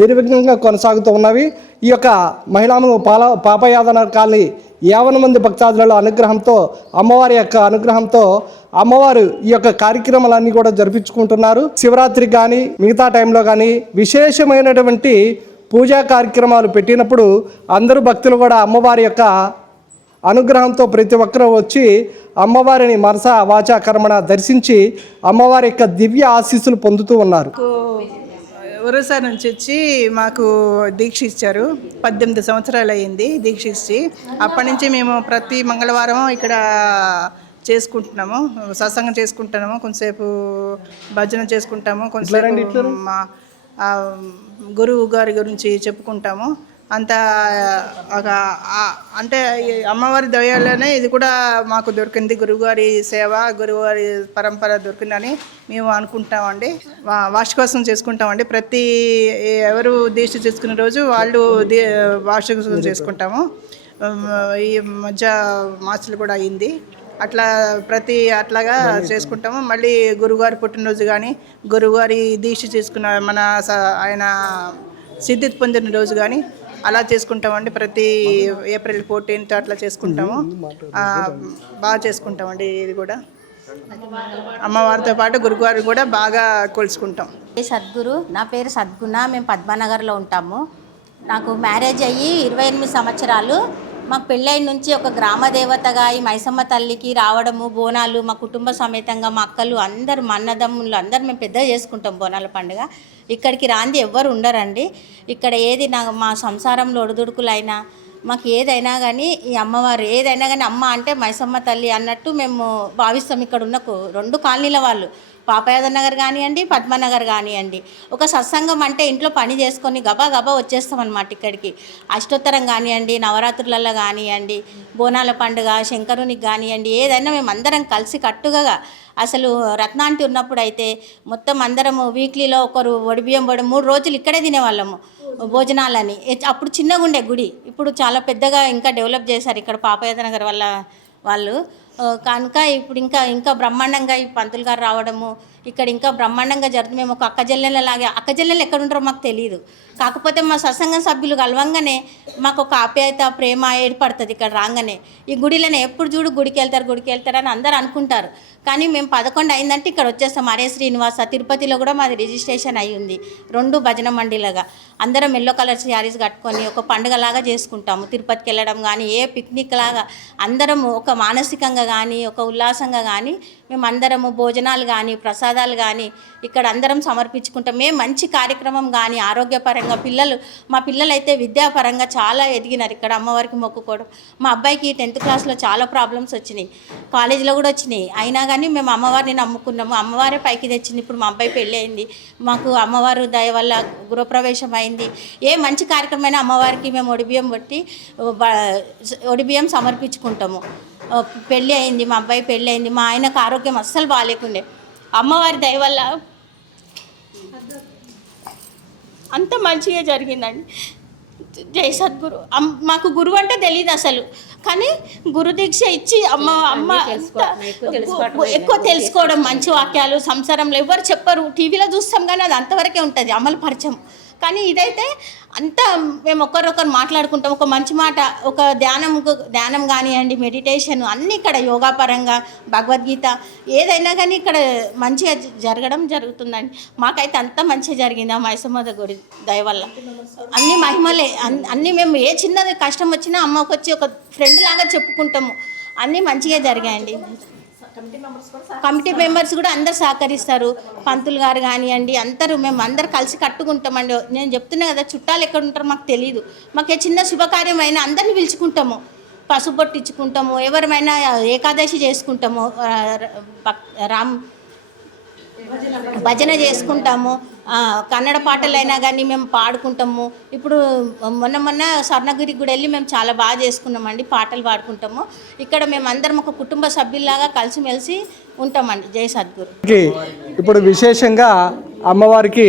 నిర్విఘ్నంగా కొనసాగుతూ ఉన్నవి. ఈ యొక్క మహిళాము పాపయాదన కాలనీ 50 మంది భక్తాదుల అనుగ్రహంతో, అమ్మవారి యొక్క అనుగ్రహంతో అమ్మవారు ఈ యొక్క కార్యక్రమాలన్నీ కూడా జరిపించుకుంటున్నారు. శివరాత్రికి కానీ మిగతా టైంలో కానీ విశేషమైనటువంటి పూజా కార్యక్రమాలు పెట్టినప్పుడు అందరూ భక్తులు కూడా అమ్మవారి యొక్క అనుగ్రహంతో ప్రతి ఒక్కరూ వచ్చి అమ్మవారిని మనస వాచా కర్మణ దర్శించి అమ్మవారి యొక్క దివ్య ఆశీస్సులు పొందుతూ ఉన్నారు. ఒరిస్సా నుంచి వచ్చి మాకు దీక్ష ఇచ్చారు. 18 సంవత్సరాలు అయ్యింది దీక్ష ఇచ్చి. అప్పటి నుంచి మేము ప్రతి మంగళవారం ఇక్కడ చేసుకుంటున్నాము, సత్సంగం చేసుకుంటున్నాము, కొంతసేపు భజన చేసుకుంటాము, కొంతసేపు మా గురువు గారి గురించి చెప్పుకుంటాము. అంత అంటే అమ్మవారి దయలోనే ఇది కూడా మాకు దొరికింది. గురువుగారి సేవ, గురువుగారి పరంపర దొరికిందని మేము అనుకుంటామండి. వార్షికోత్సవం చేసుకుంటామండి. ప్రతి ఎవరు దీక్ష చేసుకునే రోజు వాళ్ళు వార్షికోత్సవం చేసుకుంటాము. ఈ మధ్య మాసాలు కూడా అయింది. అట్లాగా చేసుకుంటాము. మళ్ళీ గురువుగారి పుట్టినరోజు కానీ, గురువుగారి దీక్ష చేసుకున్న ఆయన సిద్ధి పొందిన రోజు కానీ అలా చేసుకుంటామండి. ప్రతి ఏప్రిల్ 14th అట్లా చేసుకుంటాము. బాగా చేసుకుంటామండి. ఇది కూడా అమ్మవారితో పాటు గురుగారిని కూడా బాగా కొలుసుకుంటాం. సద్గురు, నా పేరు సద్గుణ. మేము పద్మానగర్లో ఉంటాము. నాకు మ్యారేజ్ అయ్యి 28 సంవత్సరాలు. మాకు పెళ్ళైన నుంచి ఒక గ్రామ దేవతగా ఈ మైసమ్మ తల్లికి రావడము, బోనాలు మా కుటుంబ సమేతంగా మా అక్కలు అందరు మా అన్నదమ్ములు అందరు మేము పెద్దగా చేసుకుంటాం బోనాల పండుగ. ఇక్కడికి రాంది ఎవ్వరు ఉండరండి. ఇక్కడ ఏది మా సంసారంలో ఒడిదుడుకులైనా మాకు ఏదైనా కానీ ఈ అమ్మవారు ఏదైనా కానీ అమ్మ అంటే మైసమ్మ తల్లి అన్నట్టు మేము భావిస్తాం. ఇక్కడ ఉన్న 2 కాలనీల వాళ్ళు, పాపయాద నగర్ కానివ్వండి, పద్మనగర్ కానివ్వండి, ఒక సత్సంగం అంటే ఇంట్లో పని చేసుకొని గబా వచ్చేస్తాం అన్నమాట ఇక్కడికి. అష్టోత్తరం కానివ్వండి, నవరాత్రులలో కానివ్వండి, బోనాల పండుగ, శంకరునికి కానివ్వండి, ఏదైనా మేము అందరం కలిసి కట్టుగా అసలు రత్నాంటి ఉన్నప్పుడు అయితే మొత్తం అందరము వీక్లీలో ఒకరు వడిబియ్యం 3 రోజులు ఇక్కడే తినేవాళ్ళము భోజనాలని. అప్పుడు చిన్నగా ఉండే గుడి, ఇప్పుడు చాలా పెద్దగా ఇంకా డెవలప్ చేశారు ఇక్కడ పాపయాద నగర్ వాళ్ళు కనుక ఇప్పుడు ఇంకా బ్రహ్మాండంగా ఈ పంతులు గారు రావడము ఇక్కడ ఇంకా బ్రహ్మాండంగా జరుగుతుంది. మేము ఒక అక్కజెల్లెలు ఎక్కడ ఉంటారో మాకు తెలియదు. కాకపోతే మా సత్సంగం సభ్యులు కలవంగానే మాకు ఒక ఆప్యాయత, ప్రేమ ఏర్పడుతుంది. ఇక్కడ రాగానే ఈ గుడిలోనే ఎప్పుడు చూడు గుడికి వెళ్తారు అని అందరూ అనుకుంటారు. కానీ మేము 11 అయిందంటే ఇక్కడ వచ్చేస్తాం. అరే శ్రీనివాస తిరుపతిలో కూడా మాది రిజిస్ట్రేషన్ అయ్యి ఉంది. 2 భజన మండలిలాగా అందరం ఎల్లో కలర్ శారీస్ కట్టుకొని ఒక పండుగలాగా చేసుకుంటాము. తిరుపతికి వెళ్ళడం కానీ ఏ పిక్నిక్ లాగా అందరం ఒక మానసికంగా కానీ ఒక ఉల్లాసంగా కానీ మేము అందరము భోజనాలు కానీ ప్రసాదాలు కానీ ఇక్కడ అందరం సమర్పించుకుంటాం. మేము మంచి కార్యక్రమం కానీ ఆరోగ్యపరంగా మా పిల్లలు అయితే విద్యాపరంగా చాలా ఎదిగినారు ఇక్కడ అమ్మవారికి మొక్కుకోవడం. మా అబ్బాయికి 10th క్లాస్లో చాలా ప్రాబ్లమ్స్ వచ్చినాయి, కాలేజీలో కూడా వచ్చినాయి. అయినా కానీ మేము అమ్మవారిని నమ్ముకున్నాము. అమ్మవారే పైకి తెచ్చింది. ఇప్పుడు మా అబ్బాయి పెళ్ళి అయింది. మాకు అమ్మవారు దయ వల్ల గృహప్రవేశం అయింది. ఏ మంచి కార్యక్రమమైనా అమ్మవారికి మేము ఒడిబియ్యం సమర్పించుకుంటాము. పెళ్ళి అయింది, మా అబ్బాయి పెళ్ళి అయింది. మా ఆయనకు ఆరోగ్యం అస్సలు బాగాలేకుండే. అమ్మవారి దయ వల్ల అంత మంచిగా జరిగిందండి. జై సద్గురు. మాకు గురువు అంటే తెలియదు అసలు, కానీ గురు దీక్ష ఇచ్చి అమ్మ ఎక్కువ తెలుసుకోవడం, మంచి వాక్యాలు సంసారంలో ఎవరు చెప్పరు. టీవీలో చూస్తాం కానీ అది అంతవరకే ఉంటుంది అమలు పరిచయం. కానీ ఇదైతే అంతా మేము ఒకరొకరు మాట్లాడుకుంటాం. ఒక మంచి మాట, ఒక ధ్యానం కానివ్వండి, మెడిటేషన్ అన్నీ ఇక్కడ యోగా పరంగా, భగవద్గీత ఏదైనా కానీ ఇక్కడ మంచిగా జరుగుతుందండి. మాకైతే అంత మంచిగా జరిగింది ఆ మైసమ్మ గుడి దయ వల్ల. అన్ని మహిమలే, అన్నీ మేము ఏ చిన్నది కష్టం వచ్చినా అమ్మకి వచ్చి ఒక ఫ్రెండ్ లాగా చెప్పుకుంటాము. అన్నీ మంచిగా జరిగాయండి. కమిటీ మెంబర్స్ కూడా అందరు సహకరిస్తారు. పంతులు గారు కానివ్వండి అందరూ మేము అందరు కలిసి కట్టుకుంటామండి. నేను చెప్తున్నా కదా, చుట్టాలు ఎక్కడ ఉంటారో మాకు తెలియదు. మాకు చిన్న శుభకార్యం అయినా అందరినీ పిలుచుకుంటాము, పసుపొట్టించుకుంటాము, ఎవరిమైనా ఏకాదశి చేసుకుంటాము, భజన చేసుకుంటాము, కన్నడ పాటలైనా కానీ మేము పాడుకుంటాము. ఇప్పుడు మొన్న స్వర్ణగిరి గుడి వెళ్ళి మేము చాలా బాగా చేసుకున్నామండి, పాటలు పాడుకుంటాము. ఇక్కడ మేము అందరం ఒక కుటుంబ సభ్యుల్లాగా కలిసిమెలిసి ఉంటామండి. జై సద్గురు. ఇప్పుడు విశేషంగా అమ్మవారికి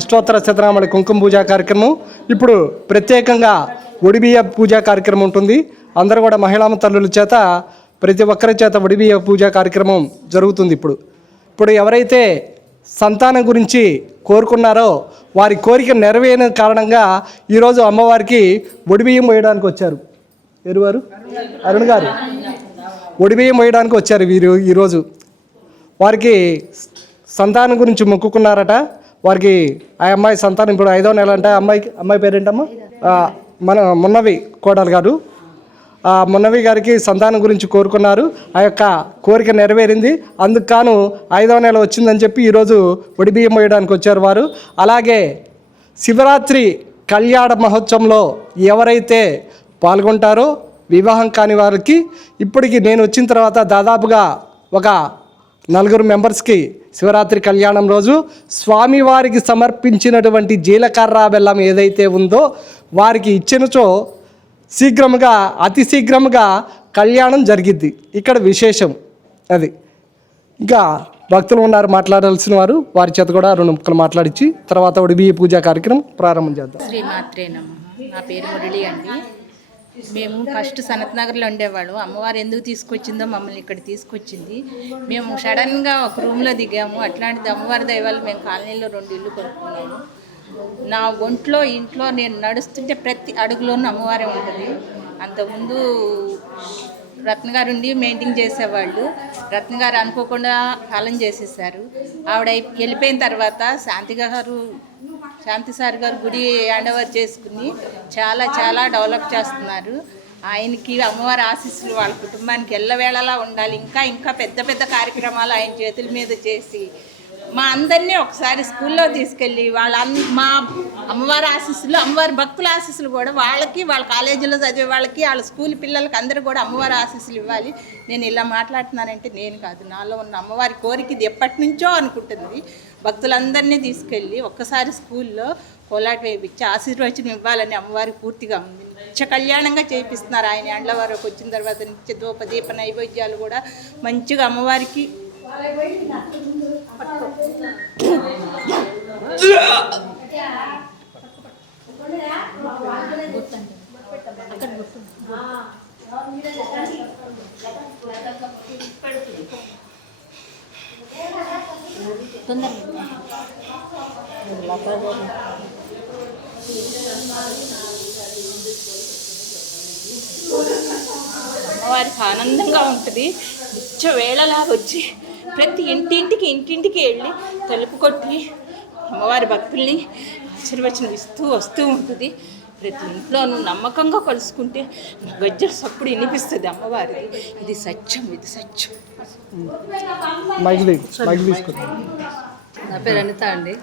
అష్టోత్తర శతనామల కుంకుమ పూజా కార్యక్రమం, ఇప్పుడు ప్రత్యేకంగా ఒడిబియ్య పూజా కార్యక్రమం ఉంటుంది. అందరూ కూడా మహిళా తల్లుల చేత ప్రతి ఒక్కరి చేత ఒడిబియ్య పూజా కార్యక్రమం జరుగుతుంది. ఇప్పుడు ఇప్పుడు ఎవరైతే సంతానం గురించి కోరుకున్నారో వారి కోరిక నెరవేరిన కారణంగా ఈరోజు అమ్మవారికి ఒడిబియ్యం వేయడానికి వచ్చారు. ఎవరు? అరుణ్ గారు ఒడిబియ్యం వేయడానికి వచ్చారు వీరు ఈరోజు. వారికి సంతానం గురించి మొక్కుకున్నారట. వారికి ఆ అమ్మాయి సంతానం ఇప్పుడు 5వ నెల అంటే అమ్మాయి పేరేంటమ్మా? మన మున్నవి కోడలు గారు. మున్నవి గారికి సంతానం గురించి కోరుకున్నారు. ఆ యొక్క కోరిక నెరవేరింది. అందుకు కాను 5వ నెల వచ్చిందని చెప్పి ఈరోజు ఒడిబియ్యం వేయడానికి వచ్చారు వారు. అలాగే శివరాత్రి కళ్యాణ మహోత్సవంలో ఎవరైతే పాల్గొంటారో వివాహం కాని వారికి ఇప్పటికి నేను వచ్చిన తర్వాత దాదాపుగా ఒక 4 మెంబర్స్కి శివరాత్రి కళ్యాణం రోజు స్వామివారికి సమర్పించినటువంటి జీలకర్ర బెల్లం ఏదైతే ఉందో వారికి ఇచ్చినచో శీఘ్రముగా అతి శీఘ్రముగా కళ్యాణం జరిగిద్ది. ఇక్కడ విశేషం అది. ఇంకా భక్తులు ఉన్నారు మాట్లాడాల్సిన వారు, వారి చేత కూడా 2 ముక్కలు మాట్లాడించి తర్వాత ఒడిబియ్య పూజా కార్యక్రమం ప్రారంభం చేద్దాం. శ్రీమాత్రేనమ్మ. నా పేరు మురళి అండి. మేము ఫస్ట్ సనత్ నగర్లో ఉండేవాళ్ళు. అమ్మవారు ఎందుకు తీసుకొచ్చిందో మమ్మల్ని ఇక్కడ తీసుకొచ్చింది. మేము సడన్గా ఒక రూమ్లో దిగాము. అట్లాంటిది అమ్మవారి దయవల్ల మేము కాలనీలో 2 ఇల్లు కొనుక్కున్నాము. నా ఇంట్లో నేను నడుస్తుంటే ప్రతి అడుగులోనూ అమ్మవారే ఉంటుంది. అంతకుముందు రత్న గారు ఉండి మెయింటైన్ చేసేవాళ్ళు. రత్న గారు అనుకోకుండా కాలం చేసేసారు. ఆవిడ వెళ్ళిపోయిన తర్వాత శాంతి సార్ గారు గుడి హ్యాండ్ ఓవర్ చేసుకుని చాలా డెవలప్ చేస్తున్నారు. ఆయనకి అమ్మవారి ఆశీస్సులు వాళ్ళ కుటుంబానికి ఎల్లవేళలా ఉండాలి. ఇంకా పెద్ద కార్యక్రమాలు ఆయన చేతుల మీద చేసి మా అందరినీ ఒకసారి స్కూల్లో తీసుకెళ్ళి మా అమ్మవారి ఆశీస్సులు, అమ్మవారి భక్తుల ఆశీస్సులు కూడా వాళ్ళ కాలేజీలో చదివే వాళ్ళకి, వాళ్ళ స్కూల్ పిల్లలకి అందరూ కూడా అమ్మవారి ఆశీస్సులు ఇవ్వాలి. నేను ఇలా మాట్లాడుతున్నానంటే నేను కాదు, నాలో ఉన్న అమ్మవారి కోరిక ఇది ఎప్పటి నుంచో అనుకుంటుంది. భక్తులందరినీ తీసుకెళ్ళి ఒక్కసారి స్కూల్లో కోలాట వేయించి ఆశీర్వచనం ఇవ్వాలని అమ్మవారికి పూర్తిగా ఉంది. నిత్య కళ్యాణంగా చేయిస్తున్నారు. ఆయన ఎండ్లవారికి వచ్చిన తర్వాత నిత్య ధూపదీప నైవేద్యాలు కూడా మంచిగా అమ్మవారికి అమ్మవారికి ఆనందంగా ఉంటుంది. నిత్య వేళలా వచ్చి ప్రతి ఇంటింటికి వెళ్ళి తలుపు కొట్టి అమ్మవారి భక్తుల్ని ఆశీర్వచనం ఇస్తూ వస్తూ ఉంటుంది. ప్రతి ఇంట్లోనూ నమ్మకంగా కలుసుకుంటే గజ్జల సప్పుడు వినిపిస్తుంది అమ్మవారిది. ఇది సత్యం. నా పేరు అనిత అండి.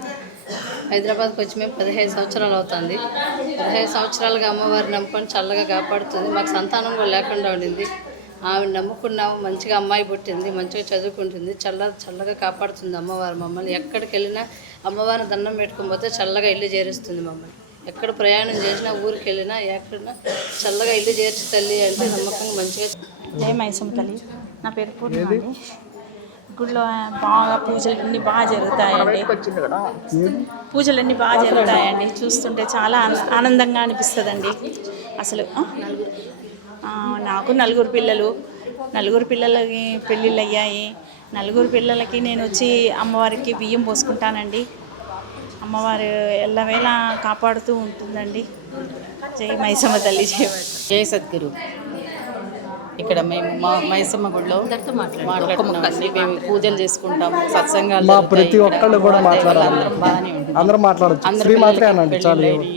హైదరాబాద్కి వచ్చి మేము 15 సంవత్సరాలు అవుతుంది. 15 సంవత్సరాలుగా అమ్మవారి నమ్ముకొని చల్లగా కాపాడుతుంది. మాకు సంతానం కూడా లేకుండా ఉండింది. ఆమె నమ్ముకున్నాము. మంచిగా అమ్మాయి పుట్టింది, మంచిగా చదువుకుంటుంది, చల్లగా కాపాడుతుంది అమ్మవారు మమ్మల్ని. ఎక్కడికి వెళ్ళినా అమ్మవారిని దండం పెట్టుకొని పోతే చల్లగా ఇల్లు చేరుస్తుంది మమ్మల్ని. ఎక్కడ ప్రయాణం చేసినా ఊరికి వెళ్ళినా ఎక్కడైనా చల్లగా ఇల్లు చేర్చి తల్లి అంటే నమ్మకంగా మంచిగా. జయ మైసమ్మ తల్లి. నా పేరు పూర్ణిమ. గుడిలో బాగా పూజలన్నీ బాగా జరుగుతాయండి. చూస్తుంటే చాలా ఆనందంగా అనిపిస్తుందండి. అసలు నాకు 4 పిల్లలు. 4 పిల్లలకి పెళ్ళిళ్ళు అయ్యాయి. 4 పిల్లలకి నేను వచ్చి అమ్మవారికి బియ్యం పోసుకుంటానండి. అమ్మవారు ఎల్లవేళ కాపాడుతూ ఉంటుందండి. జై మైసమ్మ తల్లి. జయ సద్గురు. ఇక్కడ మేము మైసమ్మ గుడిలో మాట్లాడుతున్నామండి. మేము పూజలు చేసుకుంటాము, సత్సంగాలు. ప్రతి ఒక్కళ్ళు కూడా అందరూ మాట్లాడచ్చు.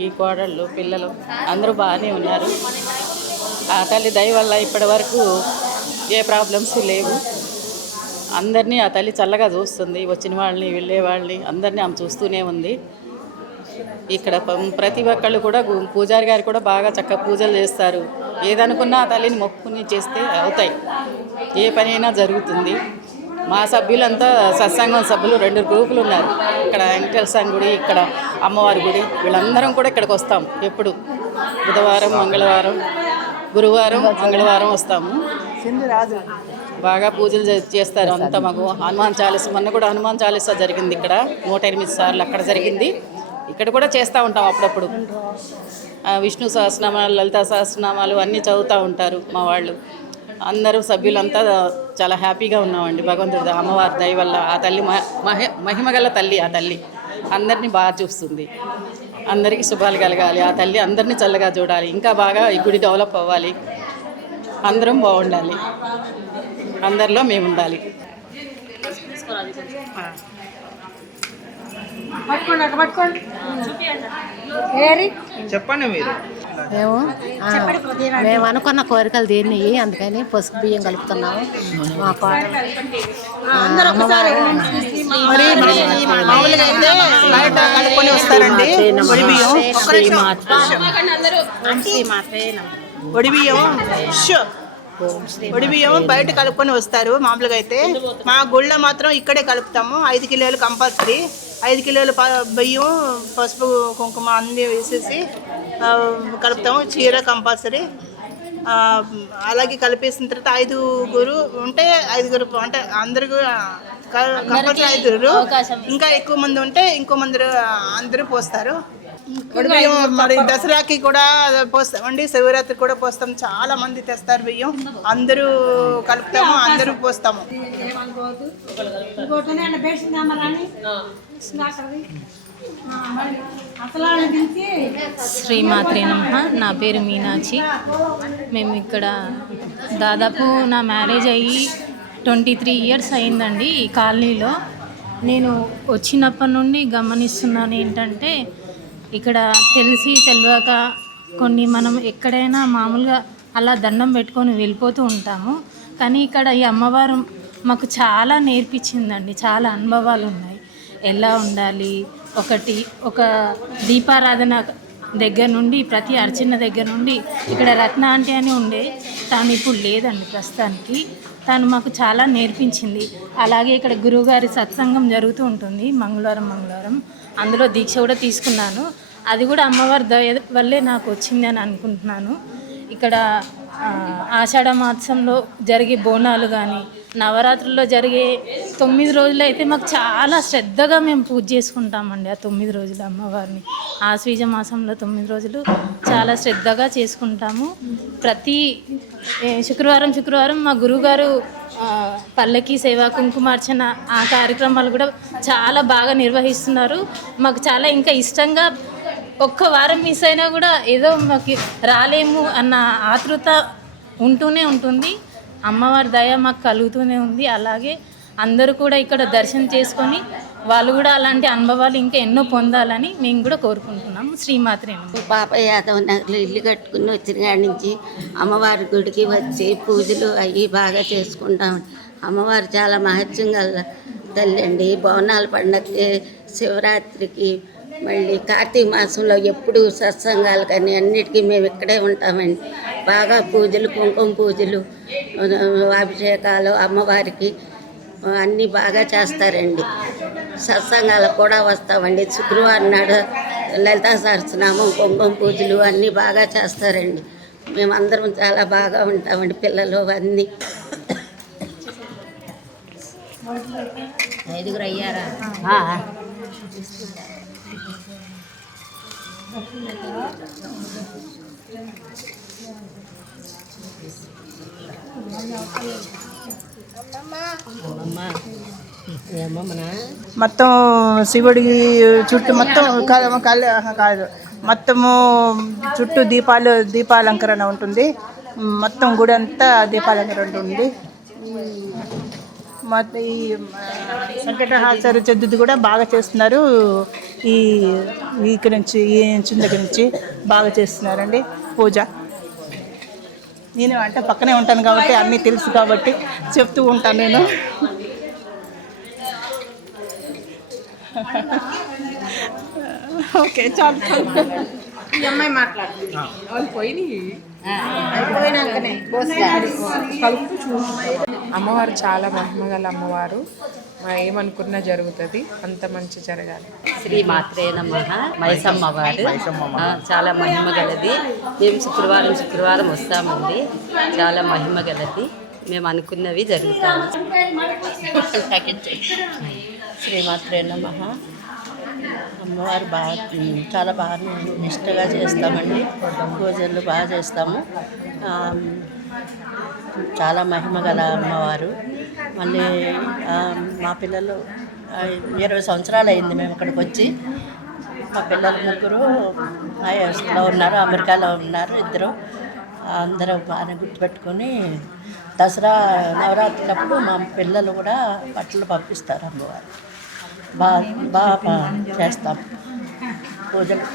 ఈ కోడళ్ళు పిల్లలు అందరూ బాగానే ఉన్నారు. ఆ తల్లి దయ వల్ల ఇప్పటి వరకు ఏ ప్రాబ్లమ్స్ లేవు. అందరినీ ఆ తల్లి చల్లగా చూస్తుంది. వచ్చిన వాళ్ళని వెళ్ళే వాళ్ళని అందరినీ ఆమె చూస్తూనే ఉంది. ఇక్కడ ప్రతి ఒక్కళ్ళు కూడా పూజారి గారు కూడా బాగా చక్కగా పూజలు చేస్తారు. ఏదనుకున్నా ఆ తల్లిని మొక్కుని చేస్తే అవుతాయి. ఏ పనైనా జరుగుతుంది. మా సభ్యులంతా సత్సంగం సభ్యులు 2 గ్రూపులు ఉన్నారు. ఇక్కడ వెంకటేశ్వర స్వామి గుడి, ఇక్కడ అమ్మవారి గుడి. వీళ్ళందరం కూడా ఇక్కడికి వస్తాం. ఎప్పుడు బుధవారం, మంగళవారం, గురువారం, మంగళవారం వస్తాము. బాగా పూజలు చేస్తారు అంతా. మాకు హనుమాన్ చాలీస, మొన్న కూడా హనుమాన్ చాలీస జరిగింది ఇక్కడ 108 సార్లు అక్కడ జరిగింది. ఇక్కడ కూడా చేస్తూ ఉంటాం అప్పుడప్పుడు. విష్ణు సహస్రనామాలు, లలితా సహస్రనామాలు అన్నీ చదువుతూ ఉంటారు మా వాళ్ళు. అందరూ సభ్యులంతా చాలా హ్యాపీగా ఉన్నామండి. భగవంతుడి అమ్మవారి దయ వల్ల ఆ తల్లి మహిమగల తల్లి. ఆ తల్లి అందరినీ బాగా చూస్తుంది. అందరికీ శుభాలు కలగాలి. ఆ తల్లి అందరినీ చల్లగా చూడాలి. ఇంకా బాగా ఈ గుడి డెవలప్ అవ్వాలి. అందరం బాగుండాలి. అందరిలో మేము ఉండాలి. చెప్పండి మీరు. మేము అనుకున్న కోరికలు తీరినాయి, అందుకని పసుపు బియ్యం కలుపుతున్నాము. మా మరి మామూలుగా అయితే బయట కలుపుకొని వస్తారండి ఒడి బియ్యం. ఒడి బియ్యం బయట కలుపుకొని వస్తారు మామూలుగా అయితే. మా గుళ్ళో మాత్రం ఇక్కడే కలుపుతాము. 5 కిలోలు కంపల్సరీ. 5 కిలోలు బియ్యం, పసుపు, కుంకుమ అన్నీ వేసేసి కలుపుతాము. చీర కంపల్సరీ. అలాగే కలిపేసిన తర్వాత 5 ఉంటే 5 అంటే అందరికీ కంపల్సరీ 5. ఇంకా ఎక్కువ మంది ఉంటే ఇంకో మంది అందరూ పోస్తారు. మరి దసరాకి కూడా పోస్తామండి, శివరాత్రికి కూడా పోస్తాం. చాలా మంది తెస్తారు బియ్యం, అందరూ కలుపుతాము, అందరూ పోస్తాము. శ్రీమాత్రే నమః. నా పేరు మీనాక్షి. మేము ఇక్కడ దాదాపు నా మ్యారేజ్ అయ్యి 23 ఇయర్స్ అయిందండి. ఈ కాలనీలో నేను వచ్చినప్పటి నుండి గమనిస్తున్నాను ఏంటంటే, ఇక్కడ తెలిసి తెలియక కొన్ని మనం ఎక్కడైనా మామూలుగా అలా దండం పెట్టుకొని వెళ్ళిపోతూ ఉంటాము. కానీ ఇక్కడ ఈ అమ్మవారు మాకు చాలా నేర్పించిందండి. చాలా అనుభవాలు ఉన్నాయి. ఎలా ఉండాలి, ఒక దీపారాధన దగ్గర నుండి, ప్రతి అర్చన దగ్గర నుండి. ఇక్కడ రత్న ఆంటీ అని ఉండే, తాను ఇప్పుడు లేదండి ప్రస్తుతానికి. తను మాకు చాలా నేర్పించింది. అలాగే ఇక్కడ గురువుగారి సత్సంగం జరుగుతూ ఉంటుంది మంగళవారం. అందులో దీక్ష కూడా తీసుకున్నాను. అది కూడా అమ్మవారి దయ వల్లే నాకు వచ్చింది అని అనుకుంటున్నాను. ఇక్కడ ఆషాఢ మాసంలో జరిగే బోనాలు కానీ, నవరాత్రుల్లో జరిగే 9 రోజులు అయితే మాకు చాలా శ్రద్ధగా మేము పూజ చేసుకుంటామండి. ఆ 9 రోజులు అమ్మవారిని ఆశ్వీజ మాసంలో 9 రోజులు చాలా శ్రద్ధగా చేసుకుంటాము. ప్రతి శుక్రవారం మా గురువుగారు పల్లకి సేవ, కుంకుమార్చన ఆ కార్యక్రమాలు కూడా చాలా బాగా నిర్వహిస్తున్నారు. మాకు చాలా ఇంకా ఇష్టంగా, ఒక్క వారం మిస్ అయినా కూడా ఏదో మాకు రాలేము అన్న ఆతృత ఉంటూనే ఉంటుంది. అమ్మవారి దయ మాకు కలుగుతూనే ఉంది. అలాగే అందరూ కూడా ఇక్కడ దర్శనం చేసుకొని వాళ్ళు కూడా అలాంటి అనుభవాలు ఇంకా ఎన్నో పొందాలని మేము కూడా కోరుకుంటున్నాము. శ్రీమాత్రే పాపయ్య యాదవ్ నగర్లో ఇల్లు కట్టుకుని వచ్చిన కాడి నుంచి అమ్మవారి గుడికి వచ్చి పూజలు అవి బాగా చేసుకుంటాం. అమ్మవారు చాలా మహత్యం గల తల్లి అండి. బోనాల పండగకి, శివరాత్రికి, మళ్ళీ కార్తీక మాసంలో ఎప్పుడు సత్సంగాలు కానీ అన్నిటికీ మేము ఇక్కడే ఉంటామండి. బాగా పూజలు, కుంకుమ పూజలు, అభిషేకాలు అమ్మవారికి అన్నీ బాగా చేస్తారండి. సత్సంగాలకు కూడా వస్తామండి. శుక్రవారం నాడు లలితా సహస్రనామం, కుంకుమ పూజలు అన్నీ బాగా చేస్తారండి. మేమందరం చాలా బాగా ఉంటామండి. పిల్లలు అన్నీ 5 అయ్యారా? మొత్తం శివుడి చుట్టూ మొత్తం మొత్తము చుట్టూ దీపాలంకరణ ఉంటుంది. మొత్తం గుడి అంతా దీపాలంకరణ ఉంటుంది. మొత్తం ఈ సంకటహాసర చతుర్థి కూడా బాగా చేస్తున్నారు. ఇక్కడ నుంచి ఈ దగ్గర నుంచి బాగా చేస్తున్నారండి పూజ. నేను అంటే పక్కనే ఉంటాను కాబట్టి అన్నీ తెలుసు కాబట్టి చెప్తూ ఉంటాను నేను. ఓకే, చాలు. ఈ అమ్మాయి మాట్లాడుతుంది. అమ్మవారు చాలా మహిమగల అమ్మవారు. ఏమనుకున్నా జరుగుతుంది. అంత మంచి జరగాలి. శ్రీమాత్రే నమః. మైసమ్మ వారు చాలా మహిమ గలది. మేము శుక్రవారం వస్తామండి. చాలా మహిమ గలది. మేము అనుకున్నవి జరుగుతాయి. శ్రీమాత్రే నమః. అమ్మవారు చాలా బాగా నిష్టగా చేస్తామండి. పూజలు బాగా చేస్తాము. చాలా మహిమ గల అమ్మవారు. మళ్ళీ మా పిల్లలు 20 సంవత్సరాలు అయింది మేము ఇక్కడికి వచ్చి. మా పిల్లలు ముగ్గురు ఐఎస్లో ఉన్నారు, అమెరికాలో ఉన్నారు ఇద్దరు. అందరూ బాగా గుర్తుపెట్టుకొని దసరా నవరాత్రులప్పుడు మా పిల్లలు కూడా బట్టలు పంపిస్తారు అమ్మవారు. బాగా చేస్తాం పూజలు.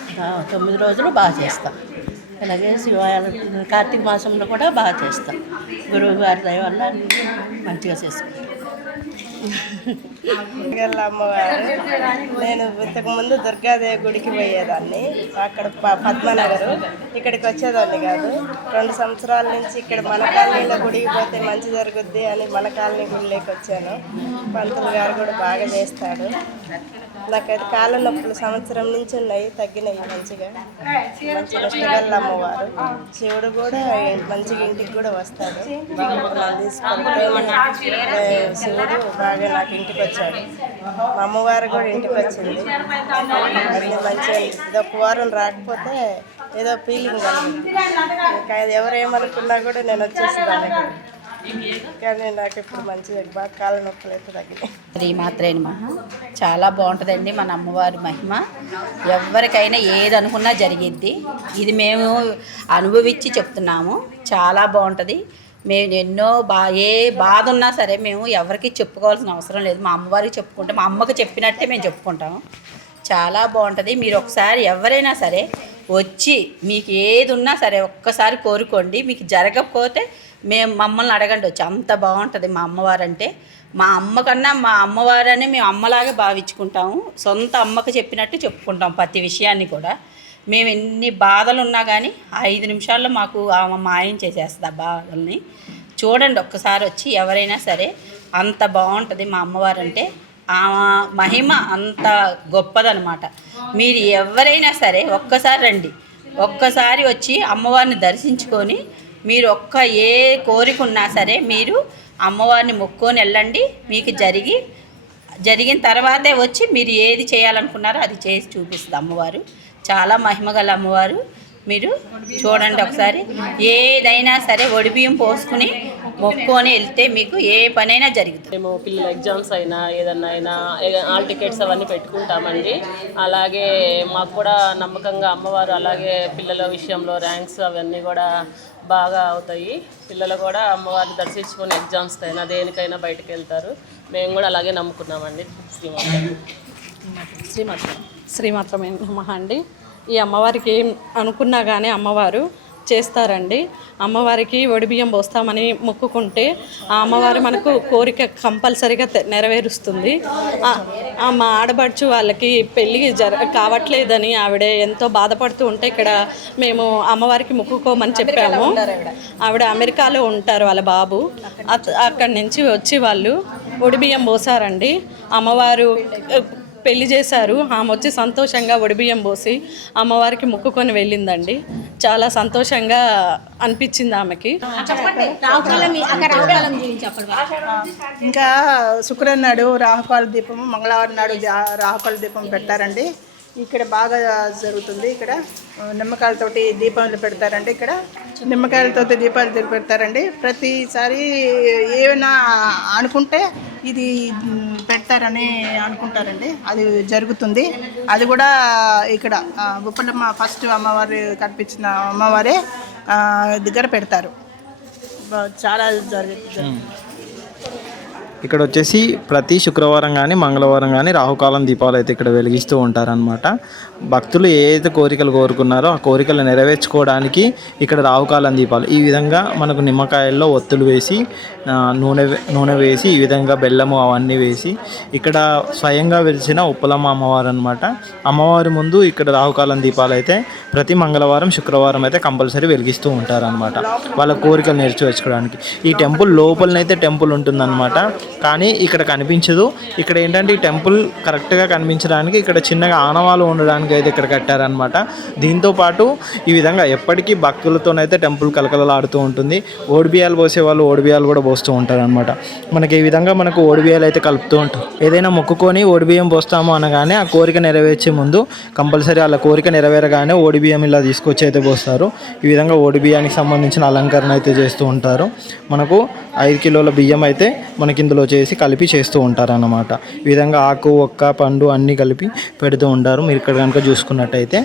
9 రోజులు బాగా చేస్తాం. అలాగే కార్తీక మాసంలో కూడా బాగా చేస్తాం. గురువు గారి దయ వల్ల మంచిగా చేసుకుంటాం. అమ్మవారు నేను ఇంతకుముందు దుర్గాదేవి గుడికి పోయేదాన్ని, అక్కడ పద్మనగరు. ఇక్కడికి వచ్చేదాన్ని కాదు. 2 సంవత్సరాల నుంచి ఇక్కడ మన కాలనీలో గుడికి పోతే మంచి జరుగుద్ది అని మన కాలనీ గుడిలోకి వచ్చాను. పంతులు గారు కూడా బాగా చేస్తాడు. నాకైతే కాళ్ళ నొప్పులు సంవత్సరం నుంచి ఉన్నాయి, తగ్గినాయి మంచిగా. మంచి నిష్టగల అమ్మవారు. శివుడు కూడా మంచిగా ఇంటికి కూడా వస్తాడు. శివుడు బాగా నాకు ఇంటికి వచ్చాడు. మా అమ్మవారు కూడా ఇంటికి వచ్చింది. అన్నీ మంచిగా. ఇదొక వారం రాకపోతే ఏదో ఫీలింగ్ కలిగింది. ఇంకా ఎవరేమనుకున్నా కూడా నేను వచ్చేసేదాన్ని. కానీ నాకు ఇప్పుడు మంచిగా బాగా కాళ్ళ నొప్పులు అయితే తగ్గినాయి. శ్రీమాత్రే నమః. చాలా బాగుంటుందండి మన అమ్మవారి మహిమ. ఎవరికైనా ఏది అనుకున్నా జరిగిద్ది. ఇది మేము అనుభవించి చెప్తున్నాము. చాలా బాగుంటుంది. మేము ఎన్నో ఏ బాధ ఉన్నా సరే మేము ఎవరికి చెప్పుకోవాల్సిన అవసరం లేదు. మా అమ్మవారికి చెప్పుకుంటాం. మా అమ్మకి చెప్పినట్టే మేము చెప్పుకుంటాము. చాలా బాగుంటుంది. మీరు ఒకసారి ఎవరైనా సరే వచ్చి మీకు ఏది ఉన్నా సరే ఒక్కసారి కోరుకోండి. మీకు జరగకపోతే మమ్మల్ని అడగండి వచ్చి. అంత బాగుంటుంది మా అమ్మవారు అంటే. మా అమ్మ కన్నా మా అమ్మవారని మేము అమ్మలాగే భావించుకుంటాము. సొంత అమ్మకు చెప్పినట్టు చెప్పుకుంటాం ప్రతి విషయాన్ని కూడా. మేము ఎన్ని బాధలు ఉన్నా కానీ 5 నిమిషాల్లో మాకు ఆమె మాయం చేసేస్తుంది ఆ బాధల్ని. చూడండి ఒక్కసారి వచ్చి ఎవరైనా సరే. అంత బాగుంటుంది మా అమ్మవారు అంటే. ఆ మహిమ అంత గొప్పదనమాట. మీరు ఎవరైనా సరే ఒక్కసారి రండి. ఒక్కసారి వచ్చి అమ్మవారిని దర్శించుకొని మీరు ఏ కోరిక ఉన్నా సరే మీరు అమ్మవారిని మొక్కుకొని వెళ్ళండి. మీకు జరిగిన తర్వాతే వచ్చి మీరు ఏది చేయాలనుకున్నారో అది చేసి చూపిస్తుంది అమ్మవారు. చాలా మహిమగల అమ్మవారు. మీరు చూడండి ఒకసారి. ఏదైనా సరే ఒడిబియ్యం పోసుకుని మొక్కుకొని వెళ్తే మీకు ఏ పనైనా జరుగుతుంది. మేము పిల్లల ఎగ్జామ్స్ అయినా ఏదన్నా హాల్ టికెట్స్ అవన్నీ పెట్టుకుంటామండి. అలాగే మాకు కూడా నమ్మకంగా అమ్మవారు అలాగే పిల్లల విషయంలో ర్యాంక్స్ అవన్నీ కూడా బాగా అవుతాయి. పిల్లలు కూడా అమ్మవారిని దర్శించుకొని ఎగ్జామ్స్కి అయినా దేనికైనా బయటకు వెళ్తారు. మేము కూడా అలాగే నమ్ముకున్నామండి. శ్రీమాత్రమే నమః అండి. ఈ అమ్మవారికి ఏం అనుకున్నా కానీ అమ్మవారు చేస్తారండి. అమ్మవారికి ఒడిబియ్యం పోస్తామని మొక్కుకుంటే ఆ అమ్మవారు మనకు కోరిక కంపల్సరీగా నెరవేరుస్తుంది. మా ఆడబడుచు వాళ్ళకి పెళ్ళి కావట్లేదని ఆవిడ ఎంతో బాధపడుతూ ఉంటే ఇక్కడ మేము అమ్మవారికి మొక్కుకోమని చెప్పాము. ఆవిడ అమెరికాలో ఉంటారు వాళ్ళ బాబు. అక్కడి నుంచి వచ్చి వాళ్ళు ఒడిబియ్యం పోసారండి. అమ్మవారు పెళ్లి చేశారు. ఆమె వచ్చి సంతోషంగా ఒడిబియ్యం పోసి అమ్మవారికి మొక్కుకొని వెళ్ళిందండి. చాలా సంతోషంగా అనిపించింది ఆమెకి. ఇంకా శుక్రవారం నాడు రాహుకాల దీపం, మంగళవారం నాడు రాహుకాల దీపం పెడతారండి. ఇక్కడ బాగా జరుగుతుంది. ఇక్కడ నిమ్మకాయలతోటి దీపాలు పెడతారండి. ఇక్కడ నిమ్మకాయలతోటి దీపాలు పెడతారండి. ప్రతిసారి ఏమైనా అనుకుంటే ఇది పెడతారని అనుకుంటారండి. అది జరుగుతుంది. అది కూడా ఇక్కడ ఉప్పలమ్మ ఫస్ట్ అమ్మవారి కనిపించిన అమ్మవారే దగ్గర పెడతారు. చాలా జరుగుతుంది. ఇక్కడ వచ్చేసి ప్రతి శుక్రవారం కానీ మంగళవారం కానీ రాహుకాలం దీపాలు అయితే ఇక్కడ వెలిగిస్తూ ఉంటారనమాట. భక్తులు ఏదైతే కోరికలు కోరుకున్నారో ఆ కోరికలు నెరవేర్చుకోవడానికి ఇక్కడ రాహుకాలం దీపాలు ఈ విధంగా మనకు నిమ్మకాయల్లో ఒత్తులు వేసి నూనె వేసి ఈ విధంగా బెల్లము అవన్నీ వేసి ఇక్కడ స్వయంగా వెలిసిన ఉప్పలమ్మ అమ్మవారు అనమాట. అమ్మవారి ముందు ఇక్కడ రాహుకాలం దీపాలు అయితే ప్రతి మంగళవారం శుక్రవారం అయితే కంపల్సరీ వెలిగిస్తూ ఉంటారనమాట వాళ్ళ కోరికలు నెరవేర్చుకోవడానికి. ఈ టెంపుల్ లోపలనైతే టెంపుల్ ఉంటుందన్నమాట. కానీ ఇక్కడ కనిపించదు. ఇక్కడ ఏంటంటే ఈ టెంపుల్ కరెక్ట్గా కనిపించడానికి ఇక్కడ చిన్నగా ఆనవాలు ఉండడానికి అయితే ఇక్కడ కట్టారనమాట. దీంతోపాటు ఈ విధంగా ఎప్పటికీ భక్తులతోనైతే టెంపుల్ కలకలలాడుతూ ఉంటుంది. ఓడిబియాలు పోసే వాళ్ళు ఓడిబియాలు కూడా పోస్తూ ఉంటారు అనమాట. మనకి ఈ విధంగా మనకు ఓడిబియాలు అయితే కలుపుతూ ఉంటారు. ఏదైనా మొక్కుకొని ఓడిబియ్యం పోస్తాము అనగానే ఆ కోరిక నెరవేర్చే ముందు కంపల్సరీ వాళ్ళ కోరిక నెరవేరగానే ఓడిబియ్యం ఇలా తీసుకొచ్చి అయితే పోస్తారు. ఈ విధంగా ఓడిబియ్యానికి సంబంధించిన అలంకరణ అయితే చేస్తూ ఉంటారు. మనకు 5 కిలోల బియ్యం అయితే మనకి ఇందులో చేసి కలిపి చేస్తూ ఉంటారు అన్నమాట. ఈ విధంగా ఆకు, ఒక్క, పండు అన్నీ కలిపి పెడుతూ ఉంటారు. మీరు ఇక్కడ కనుక చూసుకున్నట్టయితే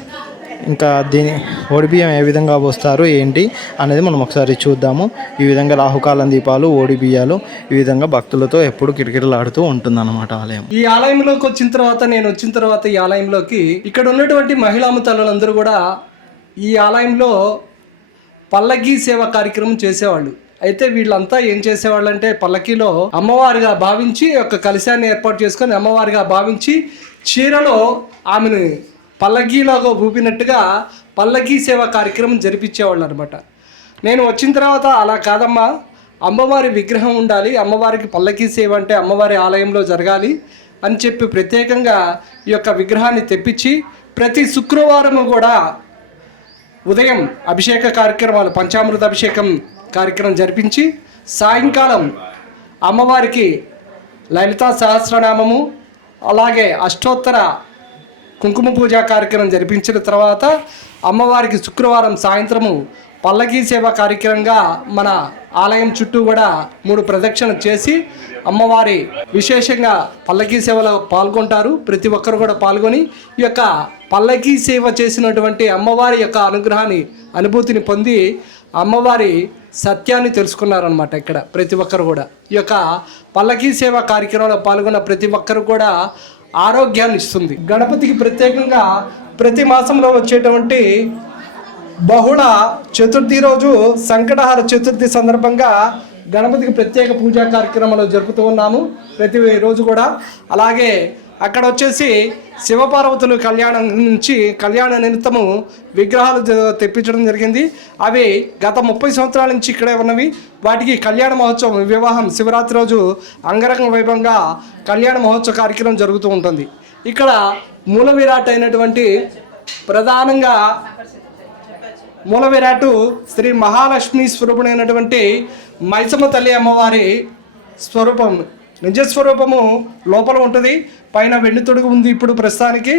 ఇంకా దీని ఓడిబియ్యం ఏ విధంగా పోస్తారు ఏంటి అనేది మనం ఒకసారి చూద్దాము. ఈ విధంగా రాహుకాలం దీపాలు, ఓడిబియ్యాలు ఈ విధంగా భక్తులతో ఎప్పుడు కిటకిటలాడుతూ ఉంటుందన్నమాట ఆలయం. ఈ ఆలయంలోకి వచ్చిన తర్వాత ఈ ఆలయంలోకి ఇక్కడ ఉన్నటువంటి మహిళా తల్లులందరూ కూడా ఈ ఆలయంలో పల్లకీ సేవ కార్యక్రమం చేసేవాళ్ళు. అయితే వీళ్ళంతా ఏం చేసేవాళ్ళు అంటే పల్లకీలో అమ్మవారిగా భావించి ఒక కలశాన్ని ఏర్పాటు చేసుకొని అమ్మవారిగా భావించి చీరలో ఆమెను పల్లకీలాగా ఊపినట్టుగా పల్లకీ సేవ కార్యక్రమం జరిపించేవాళ్ళు అనమాట. నేను వచ్చిన తర్వాత అలా కాదమ్మా, అమ్మవారి విగ్రహం ఉండాలి, అమ్మవారికి పల్లకీ సేవ అంటే అమ్మవారి ఆలయంలో జరగాలి అని చెప్పి ప్రత్యేకంగా ఈ యొక్క విగ్రహాన్ని తెప్పించి ప్రతి శుక్రవారము కూడా ఉదయం అభిషేక కార్యక్రమాలు, పంచామృత అభిషేకం కార్యక్రమం జరిపించి సాయంకాలం అమ్మవారికి లలితా సహస్రనామము అలాగే అష్టోత్తర కుంకుమ పూజ కార్యక్రమం జరిపించిన తర్వాత అమ్మవారికి శుక్రవారం సాయంత్రము పల్లకీ సేవ కార్యక్రమంగా మన ఆలయం చుట్టూ కూడా 3 ప్రదక్షిణలు చేసి అమ్మవారి విశేషంగా పల్లకీ సేవలో పాల్గొంటారు. ప్రతి ఒక్కరు కూడా పాల్గొని ఈ యొక్క పల్లకీ సేవ చేసినటువంటి అమ్మవారి యొక్క అనుగ్రహాన్ని, అనుభూతిని పొంది అమ్మవారి సత్యాన్ని తెలుసుకున్నారనమాట. ఇక్కడ ప్రతి ఒక్కరు కూడా ఈ యొక్క పల్లకీ సేవ కార్యక్రమంలో పాల్గొన్న ప్రతి ఒక్కరు కూడా ఆరోగ్యాన్ని ఇస్తుంది. గణపతికి ప్రత్యేకంగా ప్రతి మాసంలో వచ్చేటువంటి బహుళ చతుర్థి రోజు సంకటహార చతుర్థి సందర్భంగా గణపతికి ప్రత్యేక పూజా కార్యక్రమాలు జరుపుతూ ఉన్నాము ప్రతి రోజు కూడా. అలాగే అక్కడ వచ్చేసి శివపార్వతుల కళ్యాణం నుంచి కళ్యాణ నిమిత్తము విగ్రహాలు తెప్పించడం జరిగింది. అవి గత 30 సంవత్సరాల నుంచి ఇక్కడే ఉన్నవి. వాటికి కళ్యాణ మహోత్సవం, వివాహం శివరాత్రి రోజు అంగరంగ వైభవంగా కళ్యాణ మహోత్సవ కార్యక్రమం జరుగుతూ ఉంటుంది. ఇక్కడ మూల విరాట్ అయినటువంటి ప్రధానంగా మూల విరాటు శ్రీ మహాలక్ష్మి స్వరూపుడైనటువంటి మైసమ్మ తల్లి అమ్మవారి స్వరూపం, నిజస్వరూపము లోపల ఉంటుంది. పైన వెండి తొడుగు ఉంది. ఇప్పుడు ప్రస్తుతానికి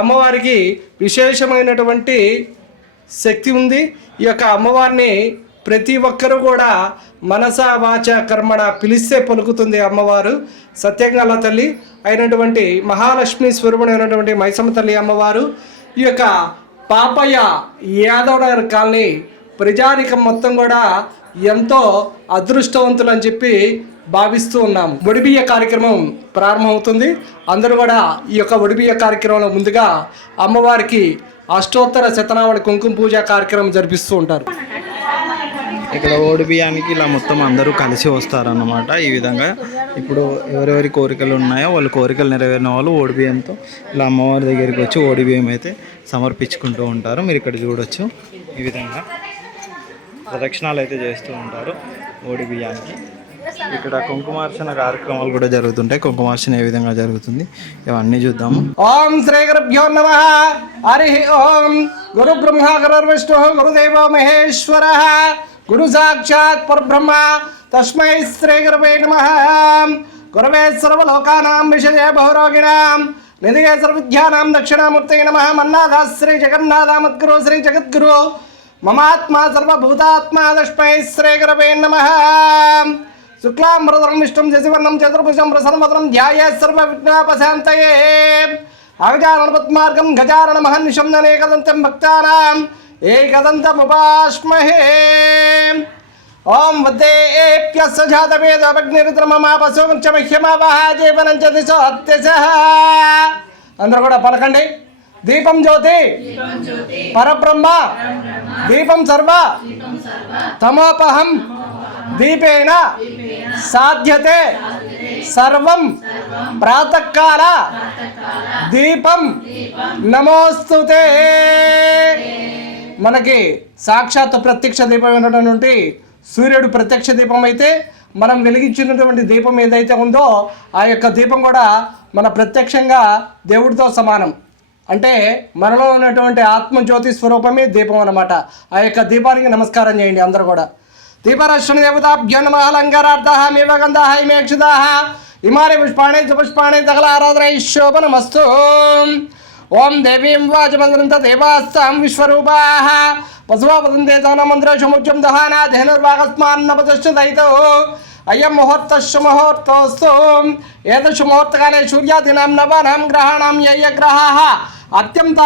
అమ్మవారికి విశేషమైనటువంటి శక్తి ఉంది. ఈ యొక్క అమ్మవారిని ప్రతి ఒక్కరూ కూడా మనస వాచ కర్మణ పిలిస్తే పలుకుతుంది అమ్మవారు. సత్యంగాల తల్లి అయినటువంటి మహాలక్ష్మి స్వరూపుడైనటువంటి మైసమ్మ తల్లి అమ్మవారు ఈ యొక్క పాపయ్య యాదవ్ నగర్ కాలనీ ప్రజానికం మొత్తం కూడా ఎంతో అదృష్టవంతులు అని చెప్పి భావిస్తూ ఉన్నాము. ఒడిబియ్య కార్యక్రమం ప్రారంభమవుతుంది. అందరూ కూడా ఈ యొక్క ఒడిబియ్య కార్యక్రమంలో ముందుగా అమ్మవారికి అష్టోత్తర శతనావళి కుంకుమ పూజ కార్యక్రమం జరిపిస్తూ ఉంటారు. ఇక్కడ ఓడిబియ్యానికి ఇలా మొత్తం అందరూ కలిసి వస్తారన్నమాట. ఈ విధంగా ఇప్పుడు ఎవరెవరి కోరికలు ఉన్నాయో వాళ్ళ కోరికలు నెరవేరిన వాళ్ళు ఓడిబియ్యంతో ఇలా అమ్మవారి దగ్గరికి వచ్చి ఓడిబియ్యం అయితే సమర్పించుకుంటూ ఉంటారు. మీరు ఇక్కడ చూడొచ్చు. ఈ విధంగా ప్రదక్షిణాలు అయితే చేస్తూ ఉంటారు ఓడిబియ్యానికి. ఇక్కడ కుంకుమార్చన కార్యక్రమాలు కూడా జరుగుతుంటాయి. కుంకుమార్చన ఏ విధంగా జరుగుతుంది ఇవన్నీ చూద్దాము. ఓం శ్రీ గురుభ్యో నమః. హరి ఓం. గురు బ్రహ్మ గురు విష్ణు గురుదేవో మహేశ్వర గురు సాక్షాత్ పరబ్రహ్మ తస్మై శ్రీ గురవే నమః. గురవే సర్వలోకానాం విషయే బహురోగిణాం నిధిగే సర్వవిద్యానాం దక్షిణామూర్తయే నమః. మన్నాథ శ్రీ జగన్నాథ మద్గురు శ్రీ జగద్గురు మమాత్మా సర్వభూతాత్మా తస్మై శ్రీ గురవే నమః. శుక్లాంబరధరం విష్ణుం శశివర్ణం చతుర్భుజం ప్రసన్నవదనం ధ్యాయేత్ సర్వవిఘ్నోపశాంతయే. అగజానన పద్మార్గం గజానన మహర్నిశం అనేకదంతం భక్తానాం ఏకదంతముపాస్మహే. ఓం వద్దేప్యస్య జాతవేదగ్నిరుద్రమమాపశోమహ్యమావహాజీవనం చ దిశో అత్యశః. అందరూ కూడా పలకండి. దీపం జ్యోతి పరబ్రహ్మ దీపం సర్వ తమోపహం దీపేన సాధ్యతే సర్వం ప్రాతకాల దీపం నమోస్తుతే. మనకి సాక్షాత్ ప్రత్యక్ష దీపం అయినటువంటి సూర్యుడు ప్రత్యక్ష దీపం అయితే మనం వెలిగించినటువంటి దీపం ఏదైతే ఉందో ఆ యొక్క దీపం కూడా మన ప్రత్యక్షంగా దేవుడితో సమానం. అంటే మనలో ఉన్నటువంటి ఆత్మజ్యోతి స్వరూపమే దీపం అన్నమాట. ఆ యొక్క దీపానికి నమస్కారం చేయండి అందరూ కూడా. దీపరశ్వని దేవతాభ్యో నమః అలంకారార్థః మేవ గంధాః ఇమేక్షితాః ఇమాని పుష్పాణి పుష్పాణి సకల ఆరాధనైశోభనమస్తు. ఓం దేవీం వాచమంత్రంత దేవాస్తాం విశ్వరూపాః పశువా వదంతే తనమంత్రశముచ్యం దహానా ధేనుర్వాగస్మాన్నపతిష్ఠితైతో అయం ముహూర్తస్సు ముహూర్తోస్తు. ఏదశ ముహూర్తకాలే సూర్యాదీనాం నవానాం గ్రహాణాం యయ గ్రహాః అత్యంత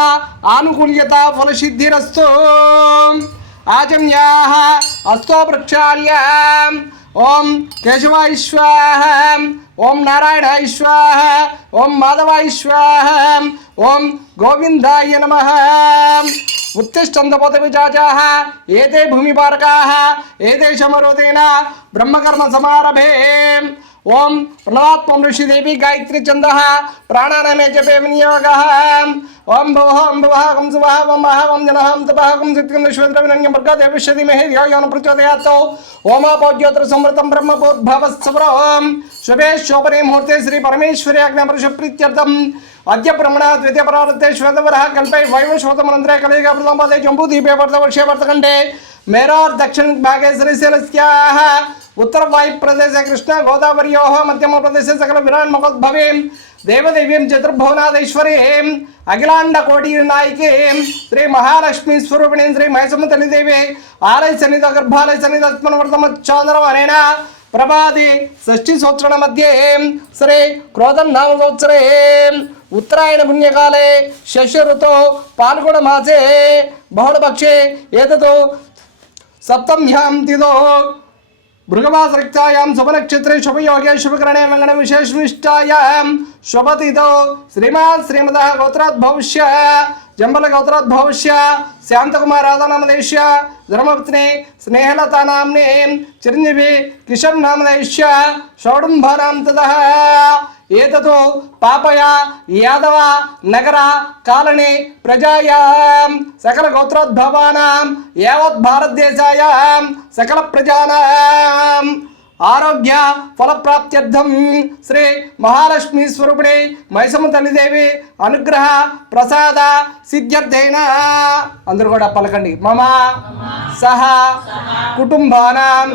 ఆనుకూల్యత ఫలసిద్ధిరస్తు. ఆచమ్యాః అస్తో ప్రక్షాళ్యాం. ఓం కేశవాయ స్వాహ, ఓం నారాయణాయ స్వాహ, ఓం మాధవాయ స్వాహ, ఓం గోవిందాయ నమః. ఉత్తిష్టంత పదవిజాజాః ఏతే భూమిపారకాః ఏతే శమరోదేన బ్రహ్మకర్మ సమారభే. ఓం ప్రణవాత్మం ఋషిదేవి గాయత్రి ఛందః ప్రాణానామే జపే వినియోగః. ఓం భవః ఓం భవః ఓం శుభః ఓం మహః ఓం జనః ఓం తపః ఓం సత్యం విశ్వద్రవిణ్యం భర్గదేవిష్యతి మహే యోన ప్రచోదయాత్. ఓమాపోజ్యోతిర్ సంవృతం బ్రహ్మభూర్భవస్సవరం శుభే శోభనే ముహూర్తే శ్రీ పరమేశ్వరి ఆజ్ఞాపురుష ప్రీత్యర్థం అద్య బ్రహ్మణ ద్వితీయ పరావర్తే శ్వేతవరః కల్పే వైవస్వతమనంతరే కలియుగ ప్రథమపదే జంబూదీపే వర్ధవర్షే వర్తకండే మేరోర్ దక్షిణ భాగే శ్రీశైలస్యాః उत्तर वायु प्रदेश कृष्ण गोदावरियो मध्यम प्रदेश सकल विराट महोद्भवे देवदेवीं चतुर्भुवनाधीश्वरीं अखिलांड कोटि नायकीं श्री महालक्ष्मी स्वरूपिणी श्री महेशमतली देवी आलय सन्निध गर्भालय सन्निध वर्तमच्चादरवरेण प्रभाति षष्ठी संवत्सर मध्ये श्री क्रोधन नाम संवत्सरे उत्तरायण पुण्यकाले शस्य ऋतौ फाल्गुण मासे बहुलपक्षे एतत् सप्तम्यां तिथौ भृगवासरिक्तायां शुभनक्षत्रे शुभयोगे शुभकरणे मंगल विशेषनिष्ठायां शुभतिथौ श्रीमान् श्रीमतः गोत्रोद्भवस्य जंबल गोत्रोद्भवस्य शांतकुमार नामधेयस्य धर्मपत्नी स्नेहलता नाम्नी चिरंजीवी किशन नामधेयस्य षोडम्बरां ततः एततो पापया यादव नगर कालनी प्रजायां सकल गोत्रोद्भवानां यावत् भारत देशायां सकल प्रजानां आरोग्य फलप्राप्त्यर्थं श्री महालक्ष्मी स्वरूपिणी मैसमतल्ली देवी अनुग्रह प्रसाद सिद्ध्यर्थेन अंदरू कूडा पलकंडी मम सह कुटुंबानां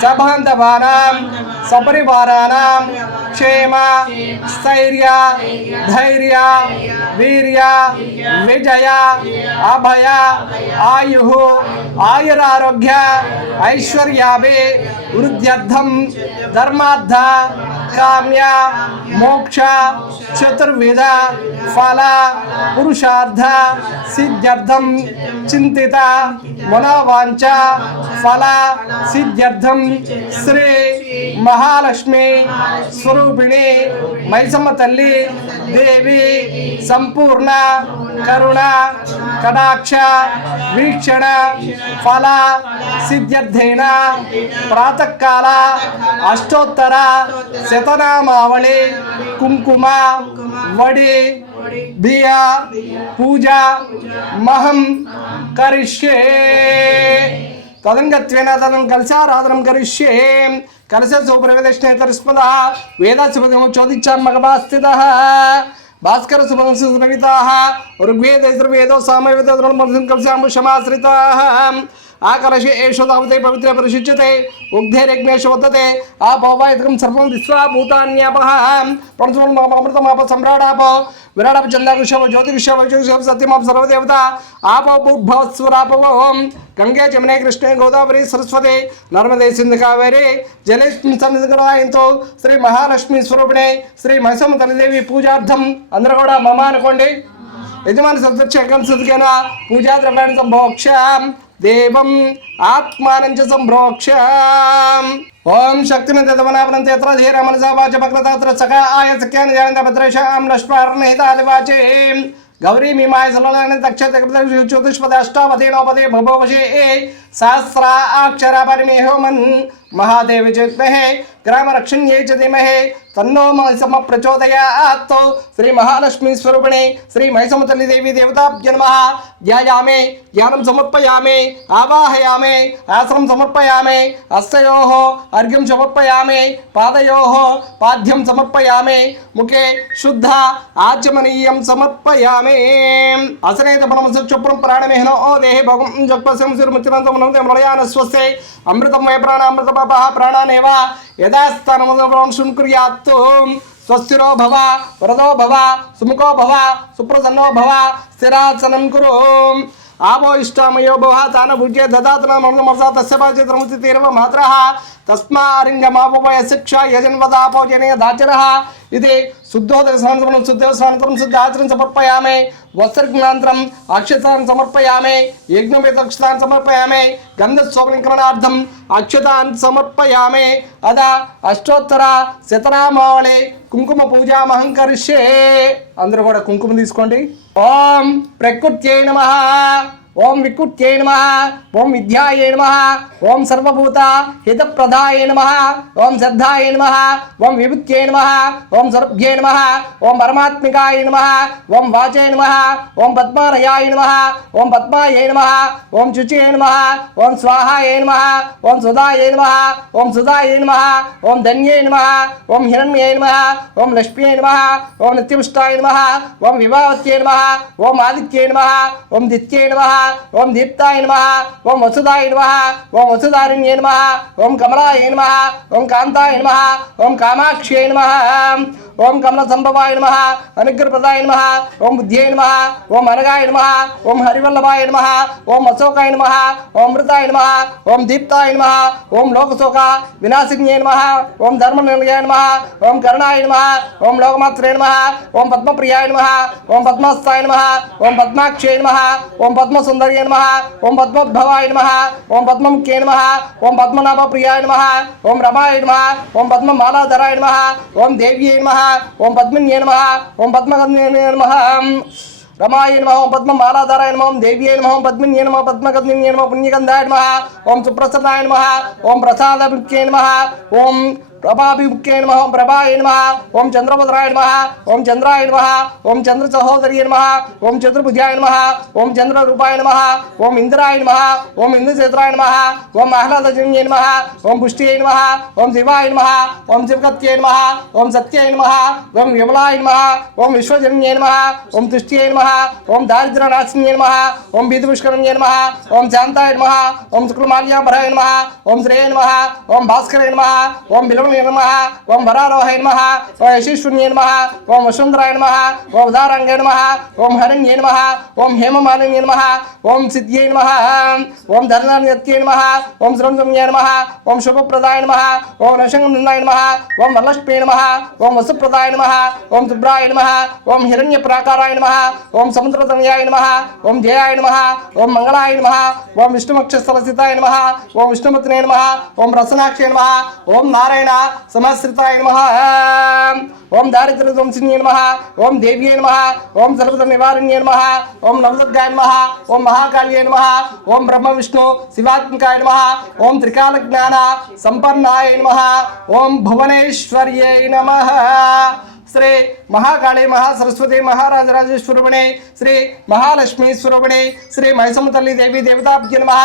सबान्धवानां सपरिवाराणां क्षेम स्थैर्य धैर्य वीर्य विजय अभय आयुः आयुरारोग्य ऐश्वर्याभि वृद्ध्यर्थं धर्मार्थ काम्य मोक्ष चतुर्विध फल पुरुषार्थ सिद्ध्यर्थं चिंतित मनोवांछ फल सिद्ध्यर्थं श्री महालक्ष्मी स्वरूपिणी मैसमतल्ली देवी संपूर्ण करुण कटाक्ष वीक्षण फल सिद्ध्यर्थेन प्रातः काल अष्टोत्तर शतनामावली कुंकुम वडी बिया पूजा महं करिष्ये तदंगत्वेन तदं कलशाराधनं करिष्ये कलशसुप्रवेदश्ने तस्मदः वेदसुपदं चोदिच्चां मगभास्थितः भास्कर सुभं सुरविताः ऋग्वेद यजुर्वेदो सामवेदो धर्ममर्धनं कलशां शमाश्रिताः आकलशे एषो तावते पवित्रे परिशुच्यते उग्धेरग्नेषु वर्तते आपोवायतकं सर्वं विश्वा भूतान्यापः प्रणतमृतमाप सम्राडाप विराडाप चन्द्रऋषभ ज्योतिऋषभ वैजुषभ सत्यमाप सर्वदेवता आपो भूर्भवस्वरापवं गंगे जमुने कृष्णे गोदावरी सरस्वती नर्मदे सिंधु कावेरी जलेस्मिन् सन्निधिगलायन्तो श्री महालक्ष्मी स्वरूपिणे श्री मैसमतल्ली देवी पूजार्थं अंदरू कूडा मम अनुकोंडी यजमान सत्सत्यकं पूजा द्रव्याणि संभोक्ष्यां देवं आत्मानं च संभ्रोक्ष्याम् ओम शक्तिमन्तदवनापनं तेत्र धीर मनसा वाच भक्तदात्र सखा आय सख्यान जानन्द भद्रेशां लक्ष्मार्णहितादिवाचे गौरी मीमाय सललाने दक्षते ज्योतिष्पदे अष्टावधि नवपदे भववशे सहस्रा अक्षरा परिमेहो मन महादेव चेद्महे ग्रामरक्षण्ये च धीमहि तन्नो मैसम प्रचोदयात्। श्री महालक्ष्मी स्वरूपिणे श्री मैसमतल्ली देवी देवताभ्यो नमः। ध्यायामि, ध्यानं समर्पयामि, आवाहयामि, आसनं समर्पयामि, हस्तयोः अर्घ्यं समर्पयामि, पादयोः पाद्यं समर्पयामि, मुखे शुद्ध आचमनीयं समर्पयामि। असनेत परमसुक्षुप्रं प्राणमेहनो देहे भगं जगपस्यं सिरमुचिरन्तं नमते मलयान स्वस्ते अमृतं वै प्राणामृतपापः प्राणानेव यदास्थानमुदं शुंकुर्यात्। स्वस्तिरो भव, वरदो भव, सुमुखो भव, सुप्रसन्नो भव, स्थिरासनं कुरु। आवो इष्टामयो भव तान भुज्य ददातना मनमसा तस्य पाचित्रमुति तीर्व मात्रः तस्मारिङ्गमापवय शिक्षा यजन्वदापो जने दाचरः। इति शुद्धोदक स्नानं शुद्धोदक शुद्धाचरण समर्पयामि। वस्त्रज्ञान्तरम् अक्षतान् समर्पयामि, यज्ञोपवीतक्षतान् समर्पयामि, गन्धस्वलङ्करणार्थम् अक्षतान् समर्पयामि। अदा अष्टोत्तर शतनामावళి కుంకుమ పూజామహం కరిష్యే। అందరూ కూడా కుంకుమ తీసుకోండి। ఓం ప్రకృత్యై నమః, ఓం వికృత్యై నమః, ఓం విద్యాయై నమః, ఓం సర్వభూత హితప్రదాయ నమః, ఓం శ్రద్ధాయ నమః, ఓం విభూత్యై నమః, ఓం సర్భ్యై నమః, ఓం పరమాత్మికాయ నమః, ఓం వాచై నమః, ఓం పద్మాలయాయ నమః, ఓం పద్మాయై నమః, ఓం శుచయై నమః, ఓం స్వాహాయై నమః, ఓం సుధాయై నమః, ఓం సుధాయై నమః, ఓం ధన్యై నమః, ఓం హిరణ్యై నమః, ఓం లక్ష్మ్యై నమః, ఓం నిత్యపుష్టాయ నమః, ఓం విభావత్యై నమః, ఓం ఆదిత్యై నమః, ఓం దిత్యై నమః, ఓం దీప్తాయ నమః, ఓం వసుదాయ నమః, ఓం వసుధారిణ్యై నమః, ఓం కమలాయ నమః, ఓం కాంతాయ నమః, ఓం కామాక్ష్యై నమః, ఓం కమల సంభవాయ నమః, అనుగ్రహప్రదాయ నమః, ఓం బుద్ధ్యై నమః, ఓం అనగాయ నమః, ఓం హరివల్లభాయ నమః, ఓం అశోకాయ నమః, ఓం అమృతాయ నమః, ఓం దీప్తాయ నమః, ఓం లోకశోక వినాశిన్యై నమః, ఓం ధర్మనిలయాయ నమః, ఓం కరుణాయ నమః, ఓం లోకమాత్రే నమః, ఓం పద్మప్రియాయ నమః, ఓం పద్మస్థాయ నమః, ఓం పద్మాక్షయ నమః, ఓం పద్మసుందర్య నమః, ఓం పద్మోద్భవాయ నమః, ఓం పద్మముఖ్యై నమః, ఓం పద్మనాభప్రియాయ నమః, ఓం రమాయ నమః, ఓం పద్మమాలాధరాయ నమః, ఓం దేవ్యై నమః, ఓం పద్మిన్యై నమః, ఓం పద్మగంధ్యై నమః, రమాయ నమః, ఓం పద్మమాలాధరాయ నమః, ఓం దేవ్యై నమః, ఓం పద్మిన్యై నమః, పద్మగంధ్యై నమః, పుణ్యగంధాయ నమః, ఓం సుప్రసన్నాయ నమః, ఓం ప్రసాదముఖ్యై నమః, ఓం ప్రభాభిముఖ్యై నమః, ఓం ప్రభాయ నమః, ఓం చంద్రభద్రాయ నమః, ఓం చంద్రాయ నమః, ఓం చంద్ర సహోదర్య నమః, ఓం చతుర్భుజాయ నమః, ఓం చంద్రరూపాయ నమః, ఓం ఇంద్రాయ నమః, ఓం ఇంద్రచేతురాయ నమః, ఓం ఆహ్లాదజన్యై నమః, ఓం పుష్టియై నమః, ఓం శివాయ నమః, ఓం శివకత్యై నమః, ఓం సత్యై నమః, ఓం విమలాయ నమః, ఓం విశ్వజన్యై నమః, ఓం తుష్ట్యై నమః, ఓం దారిద్ర్యనాశిన్యై నమః, ఓం భీతిపుష్కరణ్యై నమః, ఓం శాంతాయ నమః, ఓం శుక్లమాల్యాభరాయ నమః, ఓం శ్రేయ నమః, ఓం భాస్కరాయ నమః, ఓం బిలవ నమః, ఓం వరారోహాయ నమః, ఓం యశస్విన్యై నమః, ఓం వసుంధరాయ నమః, ఓం ఉదారంగాయ నమః, ఓం హరణ్యై నమః, ఓం హేమమాలిన్యై నమః, ఓం సిద్ధ్యై నమః, ఓం ధర్మనిత్యై నమః, ఓం శ్రవణసంజ్ఞాయ నమః, ఓం శుభప్రదాయ నమః, ఓం నశంగందాయ నమః, ఓం వరలక్ష్మీ నమః, ఓం వసుప్రదాయ నమః, ఓం శుభ్రాయ నమః, ఓం హిరణ్యప్రాకారాయ నమః, ఓం సముద్రతనయాయ నమః, ఓం జయాయ నమః, ఓం మంగళాయ నమః, ఓం విష్ణుమక్షస్థలస్థితాయ నమః, ఓం విష్ణుమత్నే నమః, ఓం రసనాక్షే నమః, ఓం నారాయణ సమశ్రితాయ నమః, ఓం దారిద్ర్యధ్వంసిన్యై నమః, ఓం దేవ్యై నమః, ఓం సర్వద నివారణ్యై నమః, ఓం నవదుర్గాయ నమః, ఓం మహాకాళ్యై నమః, ఓం బ్రహ్మ విష్ణు శివాత్మకాయ నమః, ఓం త్రికాల జ్ఞాన సంపన్నాయ నమః, ఓం భువనేశ్వర్యై నమః। శ్రీ మహాకాళి మహాసరస్వతి మహారాజరాజేశ్వరుమణి శ్రీ మహాలక్ష్మీ స్వరూపిణి శ్రీ మైసమ్మ తల్లి దేవి దేవతాభ్యో నమః।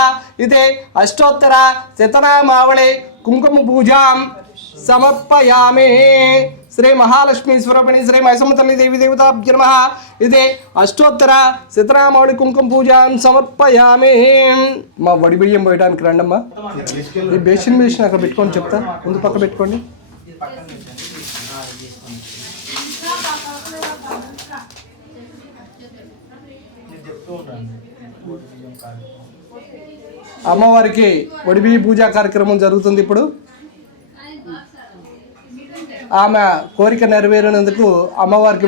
ఇదే అష్టోత్తర శతనామావళి కుంకుమ పూజాం సమర్పయామి। శ్రీ మహాలక్ష్మీ స్వరూపిణి శ్రీ మైసమ్మ తల్లి దేవి దేవతాభ్యో నమః। ఇదే అష్టోత్తర శతనామావళి కుంకుమ పూజాం సమర్పయామి। మా వడి బియ్యం పోయడానికి రండమ్మా। ఈ బేసిన్ అక్కడ పెట్టుకొని చెప్తా, ముందు పక్క పెట్టుకోండి। అమ్మవారికి వడిబియ్య పూజా కార్యక్రమం జరుగుతుంది ఇప్పుడు। ఆమె కోరిక నెరవేరినందుకు అమ్మవారికి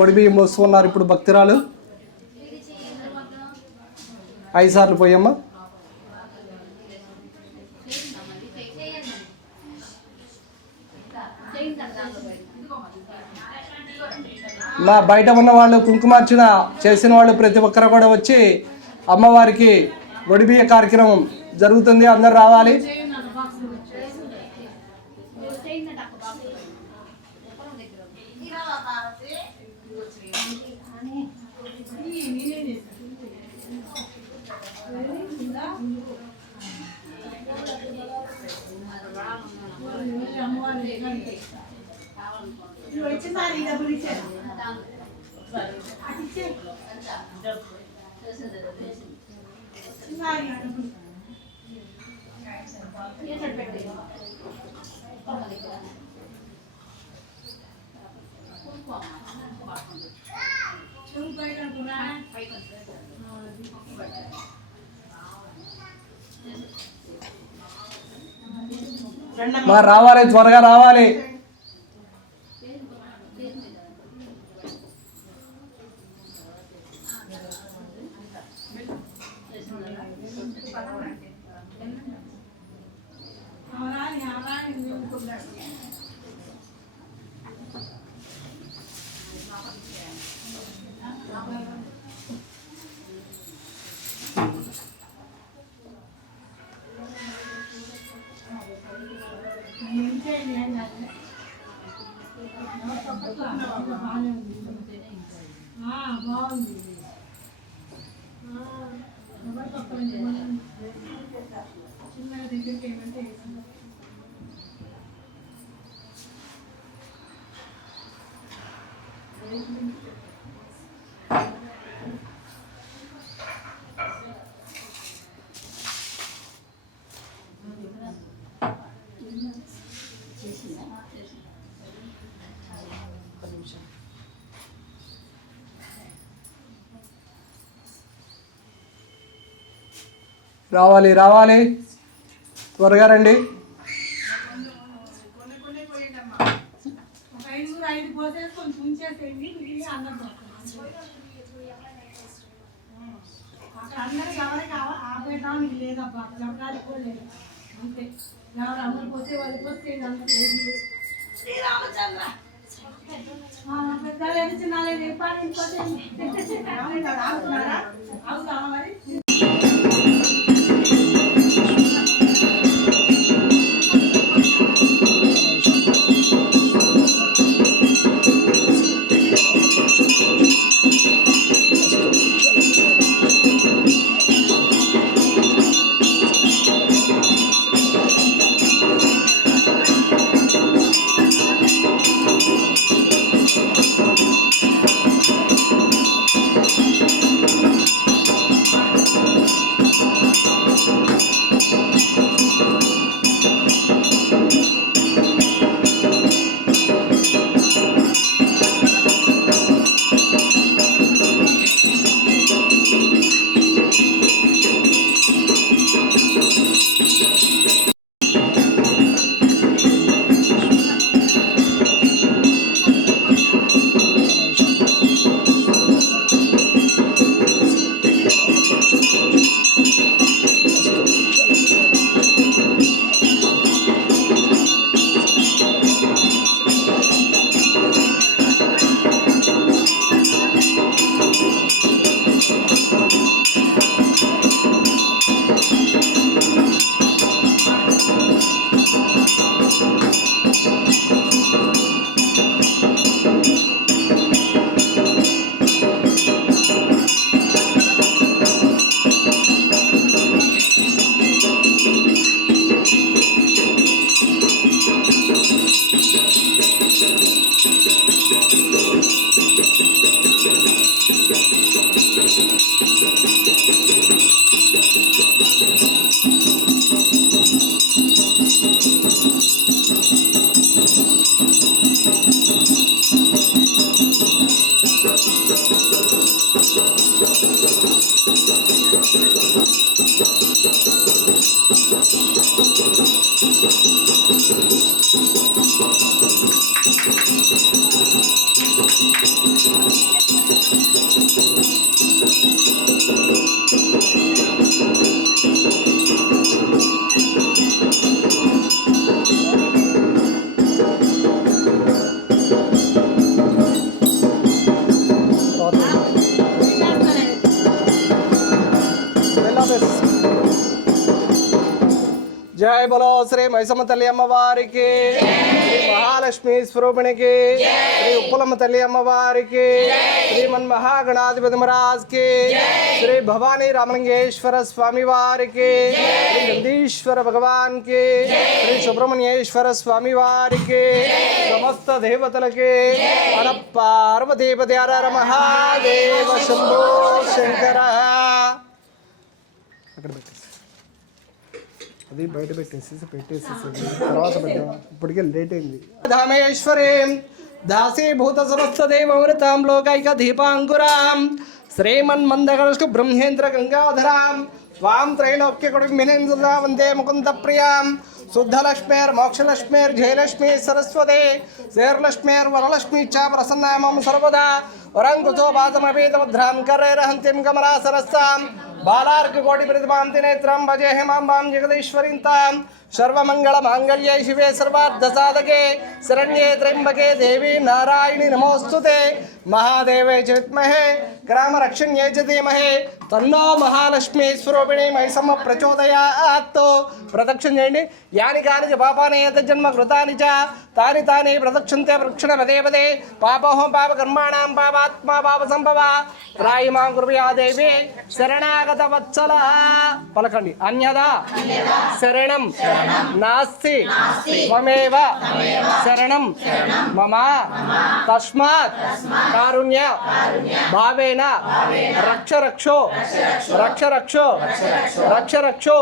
వడిబియ్యం పోస్తున్నారు ఇప్పుడు భక్తురాలు। 5 సార్లు పోయమ్మా। మా బయట ఉన్న వాళ్ళు కుంకుమార్చన చేసిన వాళ్ళు ప్రతి ఒక్కరు కూడా వచ్చి అమ్మవారికి వడిబియ్య కార్యక్రమం జరుగుతుంది, అందరు రావాలి। మరి రావాలి, త్వరగా రావాలి. బాగుంది. చిన్న దగ్గరికి ఏమంటే రావాలి రావాలి, త్వరగా రండి. ఐదు పోసేసుకొని ఉంచేసేయండి, మిగిలిన అందరం అక్కడ అందరికి ఎవరికి ఆపేయడానికి లేదబ్బా, చెప్పడానికి కూడా లేదు. అంతే, ఎవరు అందరు పోతే వాళ్ళు పోతే అందరూ శ్రీరామచంద్ర పెద్దలు చిన్నాలేదు ఎప్పటిపోతే అవునా మరి. జై బలో శ్రీ మైసమ్మ తల్లి అమ్మవారికి. మహాలక్ష్మి స్వరూపిణికి, శ్రీ ఉప్పలమ్మ తల్లి అమ్మవారికి, శ్రీమన్ మహాగణాధిపతి మహారాజ్కి, శ్రీ భవానీ రామలింగేశ్వర స్వామి వారికి, శ్రీ నందీశ్వర భగవాన్కి, శ్రీ సుబ్రహ్మణ్యేశ్వర స్వామి వారికి, సమస్త దేవతలకి మన పార్వతీపతి హర హర మహాదేవ శంభో శంకర. అక్కడ పెట్టేసి అది బయట పెట్టేసి తర్వాత పెట్టాం, ఇప్పటికే లేట్ అయింది. ధామేశ్వరీ దాసీభూత సమస్త దేవమృతాం లోకైక దీపాంకురాం శ్రీమన్మందగరుష్కు బ్రహ్మేంద్ర గంగాధరాం స్వాం త్రైలోక్య కుటుంబినీం సదా వందే ముకుంద ప్రియాం శుద్ధలక్ష్మీర్ మోక్షలక్ష్మీర్ జయలక్ష్మీ సరస్వతే శేర్లక్ష్మీర్ వరలక్ష్మీ చ ప్రసన్నామం సర్వదా వరంకుతో పాదమపీతముద్రాం కరైరహంతిం కమలా సరస్సాం బాలార్కకోటి ప్రతిమాం త్రినేత్రం భజే మాంబాం జగదీశ్వరీం తాం సర్వమంగళ మాంగళ్యే శివే సర్వార్థ సాధకే శరణ్యే త్ర్యంబకే దేవి నారాయణి నమోస్తుతే మహాదేవే చ విద్మహే గ్రామరక్షణ్యే చ ధీమహి తన్నో మహాలక్ష్మి స్వరూపిణి మైసమ్మ ప్రచోదయాత్. ప్రదక్షిణ చేయండి. యాని కాని చ పాపాని ఏత జన్మ కృతాని చ తాని తాని ప్రదక్షిణతే ప్రక్షణ పదే పదే పాపోహం పాప కర్మాణం పాపాత్మా పాప సంభవ రాయి మాం కృపయా దేవి శరణాగత వత్సల. పలకండి. అన్యదా శరణం నాస్తి త్వమేవ శరణం మమ తస్మాత్ కారుణ్య భావేన రక్ష రక్షో రక్ష రక్షో రక్ష రక్షో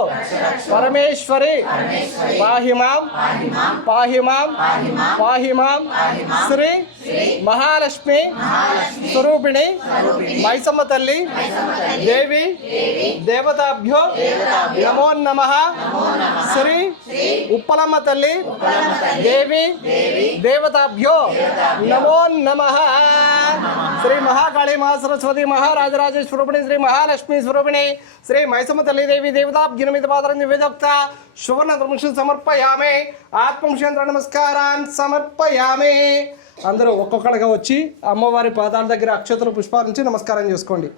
పరమేశ్వరి పాహి మాం పాహి మాం పాహి మాం శ్రీ మహాలక్ష్మి స్వరూపిణి మైసమ్మ తల్లి దేవి దేవతాభ్యో నమో నమః. శ్రీ ఉప్పలమ్మ తల్లి దేవి దేవతాభ్యో నమో నమః. శ్రీ మహాకాళీ మహాసరస్వతి మహారాజరాజేశ్వరూపిణి శ్రీ మహాలక్ష్మి స్వరూపిణి శ్రీ మైసమ్మ తల్లి దేవి దేవతాభ్యునమిత పాత్రం నివేదోక్త సువర్ణ ధర్మషం సమర్పయామి. ఆత్మక్షేంద్ర నమస్కారాన్ని సమర్పయామి. అందరూ ఒక్కొక్కడిగా వచ్చి అమ్మవారి పాదాల దగ్గర అక్షతలు పుష్పాల నుంచి నమస్కారం చేసుకోండి.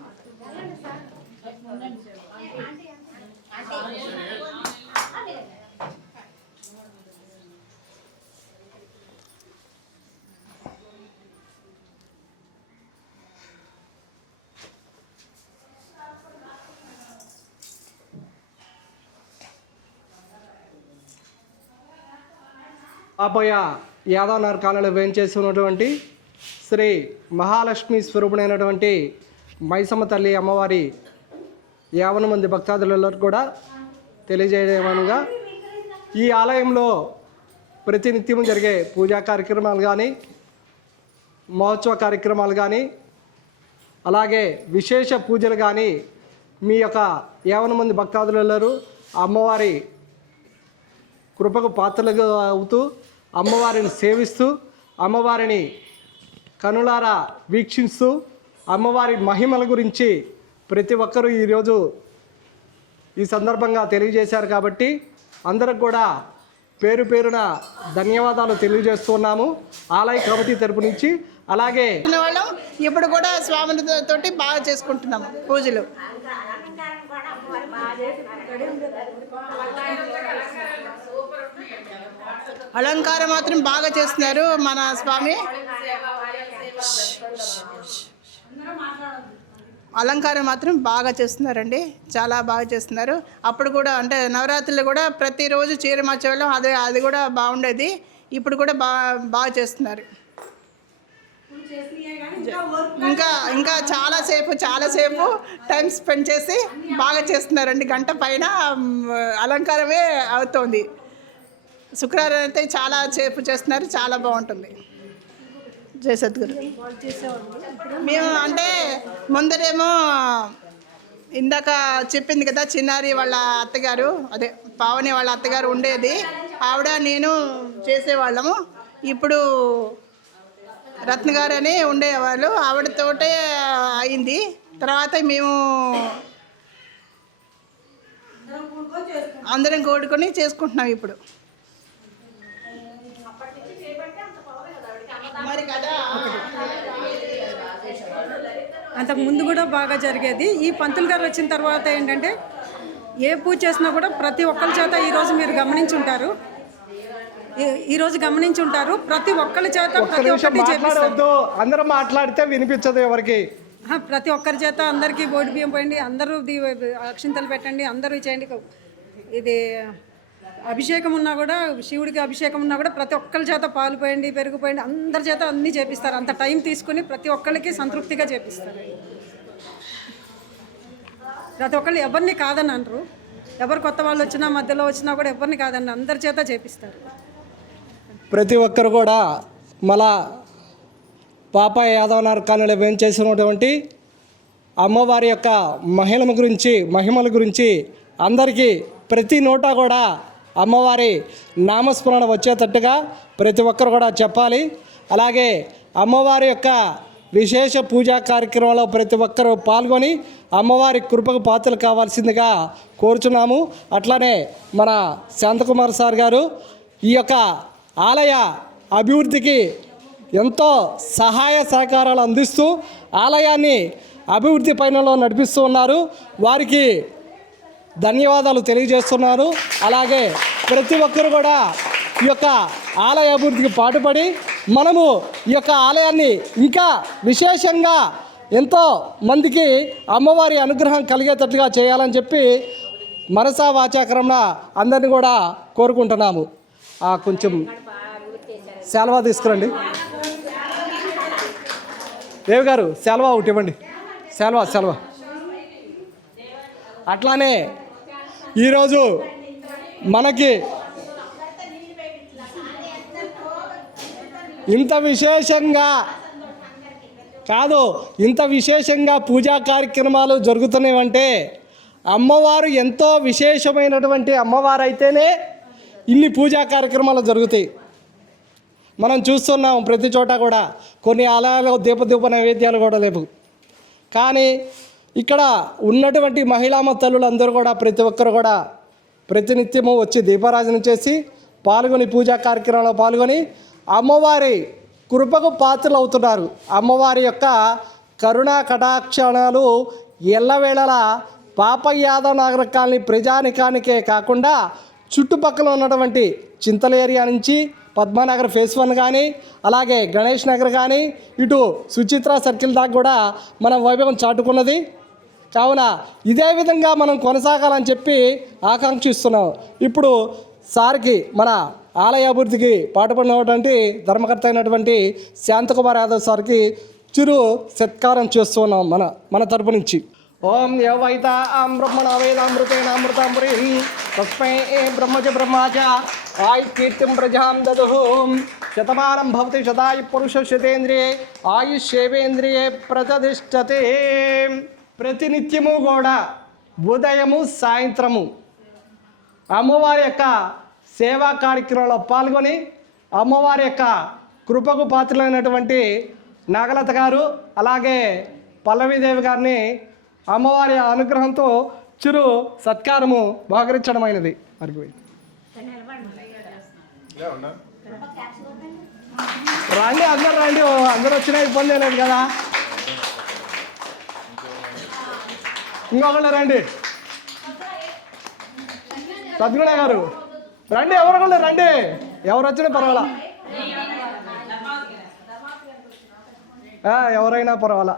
పాపయ్య యాదవ్ నగర్ కాలనీలో వేయించేసి ఉన్నటువంటి శ్రీ మహాలక్ష్మి స్వరూపుడైనటువంటి మైసమ్మ తల్లి అమ్మవారి 50 మంది భక్తాదులలో కూడా తెలియజేయమనగా ఈ ఆలయంలో ప్రతినిత్యం జరిగే పూజా కార్యక్రమాలు కానీ మహోత్సవ కార్యక్రమాలు కానీ అలాగే విశేష పూజలు కానీ మీ యొక్క 50 మంది భక్తాదులలో అమ్మవారి కృపకు పాత్రలుగా అవుతూ అమ్మవారిని సేవిస్తూ అమ్మవారిని కనులారా వీక్షిస్తూ అమ్మవారి మహిమల గురించి ప్రతి ఒక్కరూ ఈరోజు ఈ సందర్భంగా తెలియజేశారు. కాబట్టి అందరికి కూడా పేరు పేరున ధన్యవాదాలు తెలియజేస్తున్నాము ఆలయ కమిటీ తరపు నుంచి. అలాగే వాళ్ళం ఇప్పుడు కూడా స్వామితోటి బాగా చేసుకుంటున్నాము పూజలు. అలంకారం మాత్రం బాగా చేస్తున్నారు మన స్వామి. అలంకారం మాత్రం బాగా చేస్తున్నారండి, చాలా బాగా చేస్తున్నారు. అప్పుడు కూడా అంటే నవరాత్రులు కూడా ప్రతిరోజు చీర మార్చేవాళ్ళం, అది కూడా బాగుండేది. ఇప్పుడు కూడా బాగా చేస్తున్నారు. ఇంకా ఇంకా చాలాసేపు టైం స్పెండ్ చేసి బాగా చేస్తున్నారండి. గంట పైన అలంకారమే అవుతోంది. శుక్రవారం అయితే చాలా సేపు చేస్తున్నారు, చాలా బాగుంటుంది. జయ సద్గురు. మేము అంటే ముందరేమో ఇందాక చెప్పింది కదా చిన్నారి వాళ్ళ అత్తగారు, అదే పావని వాళ్ళ అత్తగారు ఉండేది, ఆవిడ నేను చేసేవాళ్ళము. ఇప్పుడు రత్న గారు అని ఉండేవాళ్ళు, ఆవిడతోటే అయింది. తర్వాత మేము అందరం కూడుకొని చేసుకుంటున్నాం ఇప్పుడు. అంతకు ముందు కూడా బాగా జరిగేది. ఈ పంతులు గారు వచ్చిన తర్వాత ఏంటంటే ఏ పూజ చేసినా కూడా ప్రతి ఒక్కరి చేత ఈరోజు మీరు గమనించుంటారు ఈరోజు గమనించి ఉంటారు. ప్రతి ఒక్కరి చేత ఒక్క ప్రతి నిమిషం ఒక్కటి చేపిస్తారు. మాట్లాడవద్దు, అందరూ మాట్లాడితే వినిపించదు ఎవరికి. ప్రతి ఒక్కరి చేత అందరికీ బోడి బియ్యం పోయండి, అందరూ అక్షింతలు పెట్టండి, అందరూ చేయండి. ఇది అభిషేకం ఉన్నా కూడా, శివుడికి అభిషేకం ఉన్నా కూడా ప్రతి ఒక్కరి చేత పాలు పోయండి, పెరుగు పోయండి, అందరి చేత అన్నీ చేపిస్తారు. అంత టైం తీసుకుని ప్రతి ఒక్కరికి సంతృప్తిగా చేపిస్తారు. ప్రతి ఒక్కళ్ళు ఎవరిని కాదని అనరు. ఎవరు కొత్త వాళ్ళు వచ్చినా మధ్యలో వచ్చినా కూడా ఎవరిని కాదని అందరి చేత చేపిస్తారు. ప్రతి ఒక్కరు కూడా మళ్ళా పాపయ్య యాదవ్ నగర్ కాలనీలో వేంచేసినటువంటి అమ్మవారి యొక్క మహిమల గురించి అందరికీ ప్రతి నోటా కూడా అమ్మవారి నామస్మరణ వచ్చేటట్టుగా ప్రతి ఒక్కరు కూడా చెప్పాలి. అలాగే అమ్మవారి యొక్క విశేష పూజా కార్యక్రమంలో ప్రతి ఒక్కరూ పాల్గొని అమ్మవారి కృపకు పాత్రలు కావాల్సిందిగా కోరుచున్నాము. అట్లానే మన శాంతకుమార్ సార్ గారు ఈ యొక్క ఆలయ అభివృద్ధికి ఎంతో సహాయ సహకారాలు అందిస్తూ ఆలయాన్ని అభివృద్ధి పైనలో నడిపిస్తూ ఉన్నారు. వారికి ధన్యవాదాలు తెలియజేస్తున్నారు. అలాగే ప్రతి ఒక్కరు కూడా ఈ యొక్క ఆలయ అభివృద్ధికి పాటుపడి మనము ఈ యొక్క ఆలయాన్ని ఇంకా విశేషంగా ఎంతో మందికి అమ్మవారి అనుగ్రహం కలిగేటట్లుగా చేయాలని చెప్పి మనసా వాచాకరణ అందరినీ కూడా కోరుకుంటున్నాము. కొంచెం సెలవా తీసుకురండి. దేవి గారు సెలవా ఒకటి ఇవ్వండి. సెలవా. అట్లానే ఈరోజు మనకి ఇంత విశేషంగా పూజా కార్యక్రమాలు జరుగుతున్నాయంటే అమ్మవారు ఎంతో విశేషమైనటువంటి అమ్మవారు అయితేనే ఇన్ని పూజా కార్యక్రమాలు జరుగుతాయి. మనం చూస్తున్నాం ప్రతి చోట కూడా కొన్ని ఆలయాలు దీప నైవేద్యాలు కూడా లేవు. కానీ ఇక్కడ ఉన్నటువంటి మహిళామ తల్లులు అందరూ కూడా ప్రతి ఒక్కరు కూడా ప్రతినిత్యము వచ్చి దీపారాధన చేసి పాల్గొని పూజా కార్యక్రమంలో పాల్గొని అమ్మవారి కృపకు పాత్రలు అవుతున్నారు. అమ్మవారి యొక్క కరుణా కటాక్షణాలు ఎల్లవేళలా పాపయ్య యాదవ్ నగర్ కాలనీ ప్రజానికానికే కాకుండా చుట్టుపక్కల ఉన్నటువంటి చింతల ఏరియా నుంచి పద్మానగర్ ఫేస్ 1 కానీ అలాగే గణేష్ నగర్ కానీ ఇటు సుచిత్ర సర్కిల్ దాకా కూడా మనం వైభవం చాటుకున్నది. కావున ఇదే విధంగా మనం కొనసాగాలని చెప్పి ఆకాంక్షిస్తున్నాం. ఇప్పుడు సార్కి మన ఆలయ అభివృద్ధికి పాటుపడినటువంటి ధర్మకర్త అయినటువంటి శాంతకుమార్ యాదవ్ సార్కి చిరు సత్కారం చేస్తున్నాం మన తరపు నుంచి. ఓం యవైత బ్రహ్మణ వేదామృతేనామృతాంబురి తస్మై బ్రహ్మచ బ్రహ్మాచ ఆయుకీర్తిం ప్రజాం దదుః శతమానం భవతి శతాయు పురుష శతేంద్రియే ఆయుష్యేవేంద్రియే ప్రతిష్టతే. ప్రతినిత్యము కూడా ఉదయము సాయంత్రము అమ్మవారి యొక్క సేవా కార్యక్రమంలో పాల్గొని అమ్మవారి యొక్క కృపకు పాత్రలైనటువంటి నాగలత గారు అలాగే పల్లవీదేవి గారిని అమ్మవారి అనుగ్రహంతో చిరు సత్కారము బహుకరించడమైనది. రండి, అందరూ వచ్చినా ఇబ్బంది లేదు కదా. ఇంకొకళ్ళు రండి, సద్గుణ గారు రండి, ఎవరికొళ్ళు రండి, ఎవరు వచ్చినా పర్వాలా, ఎవరైనా పర్వాలా.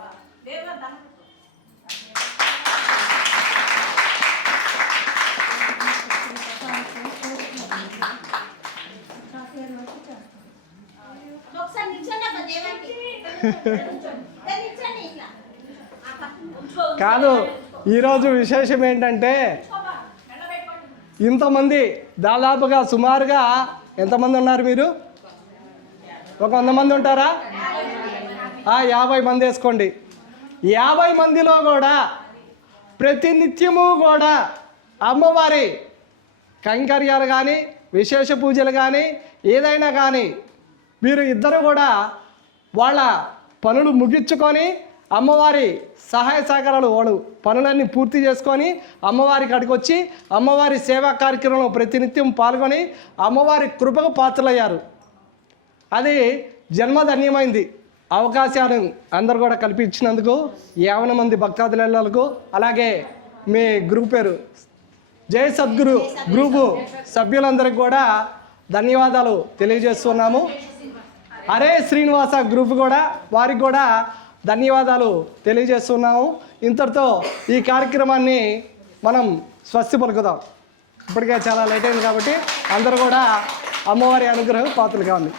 కాదు, ఈరోజు విశేషం ఏంటంటే ఇంతమంది దాదాపుగా సుమారుగా ఎంతమంది ఉన్నారు మీరు? ఒక 100 మంది ఉంటారా? 50 మంది వేసుకోండి. 50 మందిలో కూడా ప్రతినిత్యము కూడా అమ్మవారి కైంకర్యాలు కానీ విశేష పూజలు కానీ ఏదైనా కానీ మీరు ఇద్దరు కూడా వాళ్ళ పనులు ముగించుకొని అమ్మవారి సహాయ సహకారాలు వాడు పనులన్నీ పూర్తి చేసుకొని అమ్మవారికి అడిగొచ్చి అమ్మవారి సేవా కార్యక్రమంలో ప్రతినిత్యం పాల్గొని అమ్మవారి కృపకు పాత్రలయ్యారు. అది జన్మధన్యమైంది. అవకాశాలను అందరూ కూడా కల్పించినందుకు 50 మంది భక్తాదులకు అలాగే మీ గ్రూప్ పేరు జై సద్గురు గ్రూపు సభ్యులందరికీ కూడా ధన్యవాదాలు తెలియజేస్తున్నాము. హరే శ్రీనివాస గ్రూప్ కూడా వారికి కూడా ధన్యవాదాలు తెలియజేస్తున్నాము. ఇంతటితో ఈ కార్యక్రమాన్ని మనం స్వస్తి పలుకుదాం. ఇప్పటికే చాలా లేట్ అయింది కాబట్టి అందరూ కూడా అమ్మవారి అనుగ్రహం పాత్రలు కావాలి.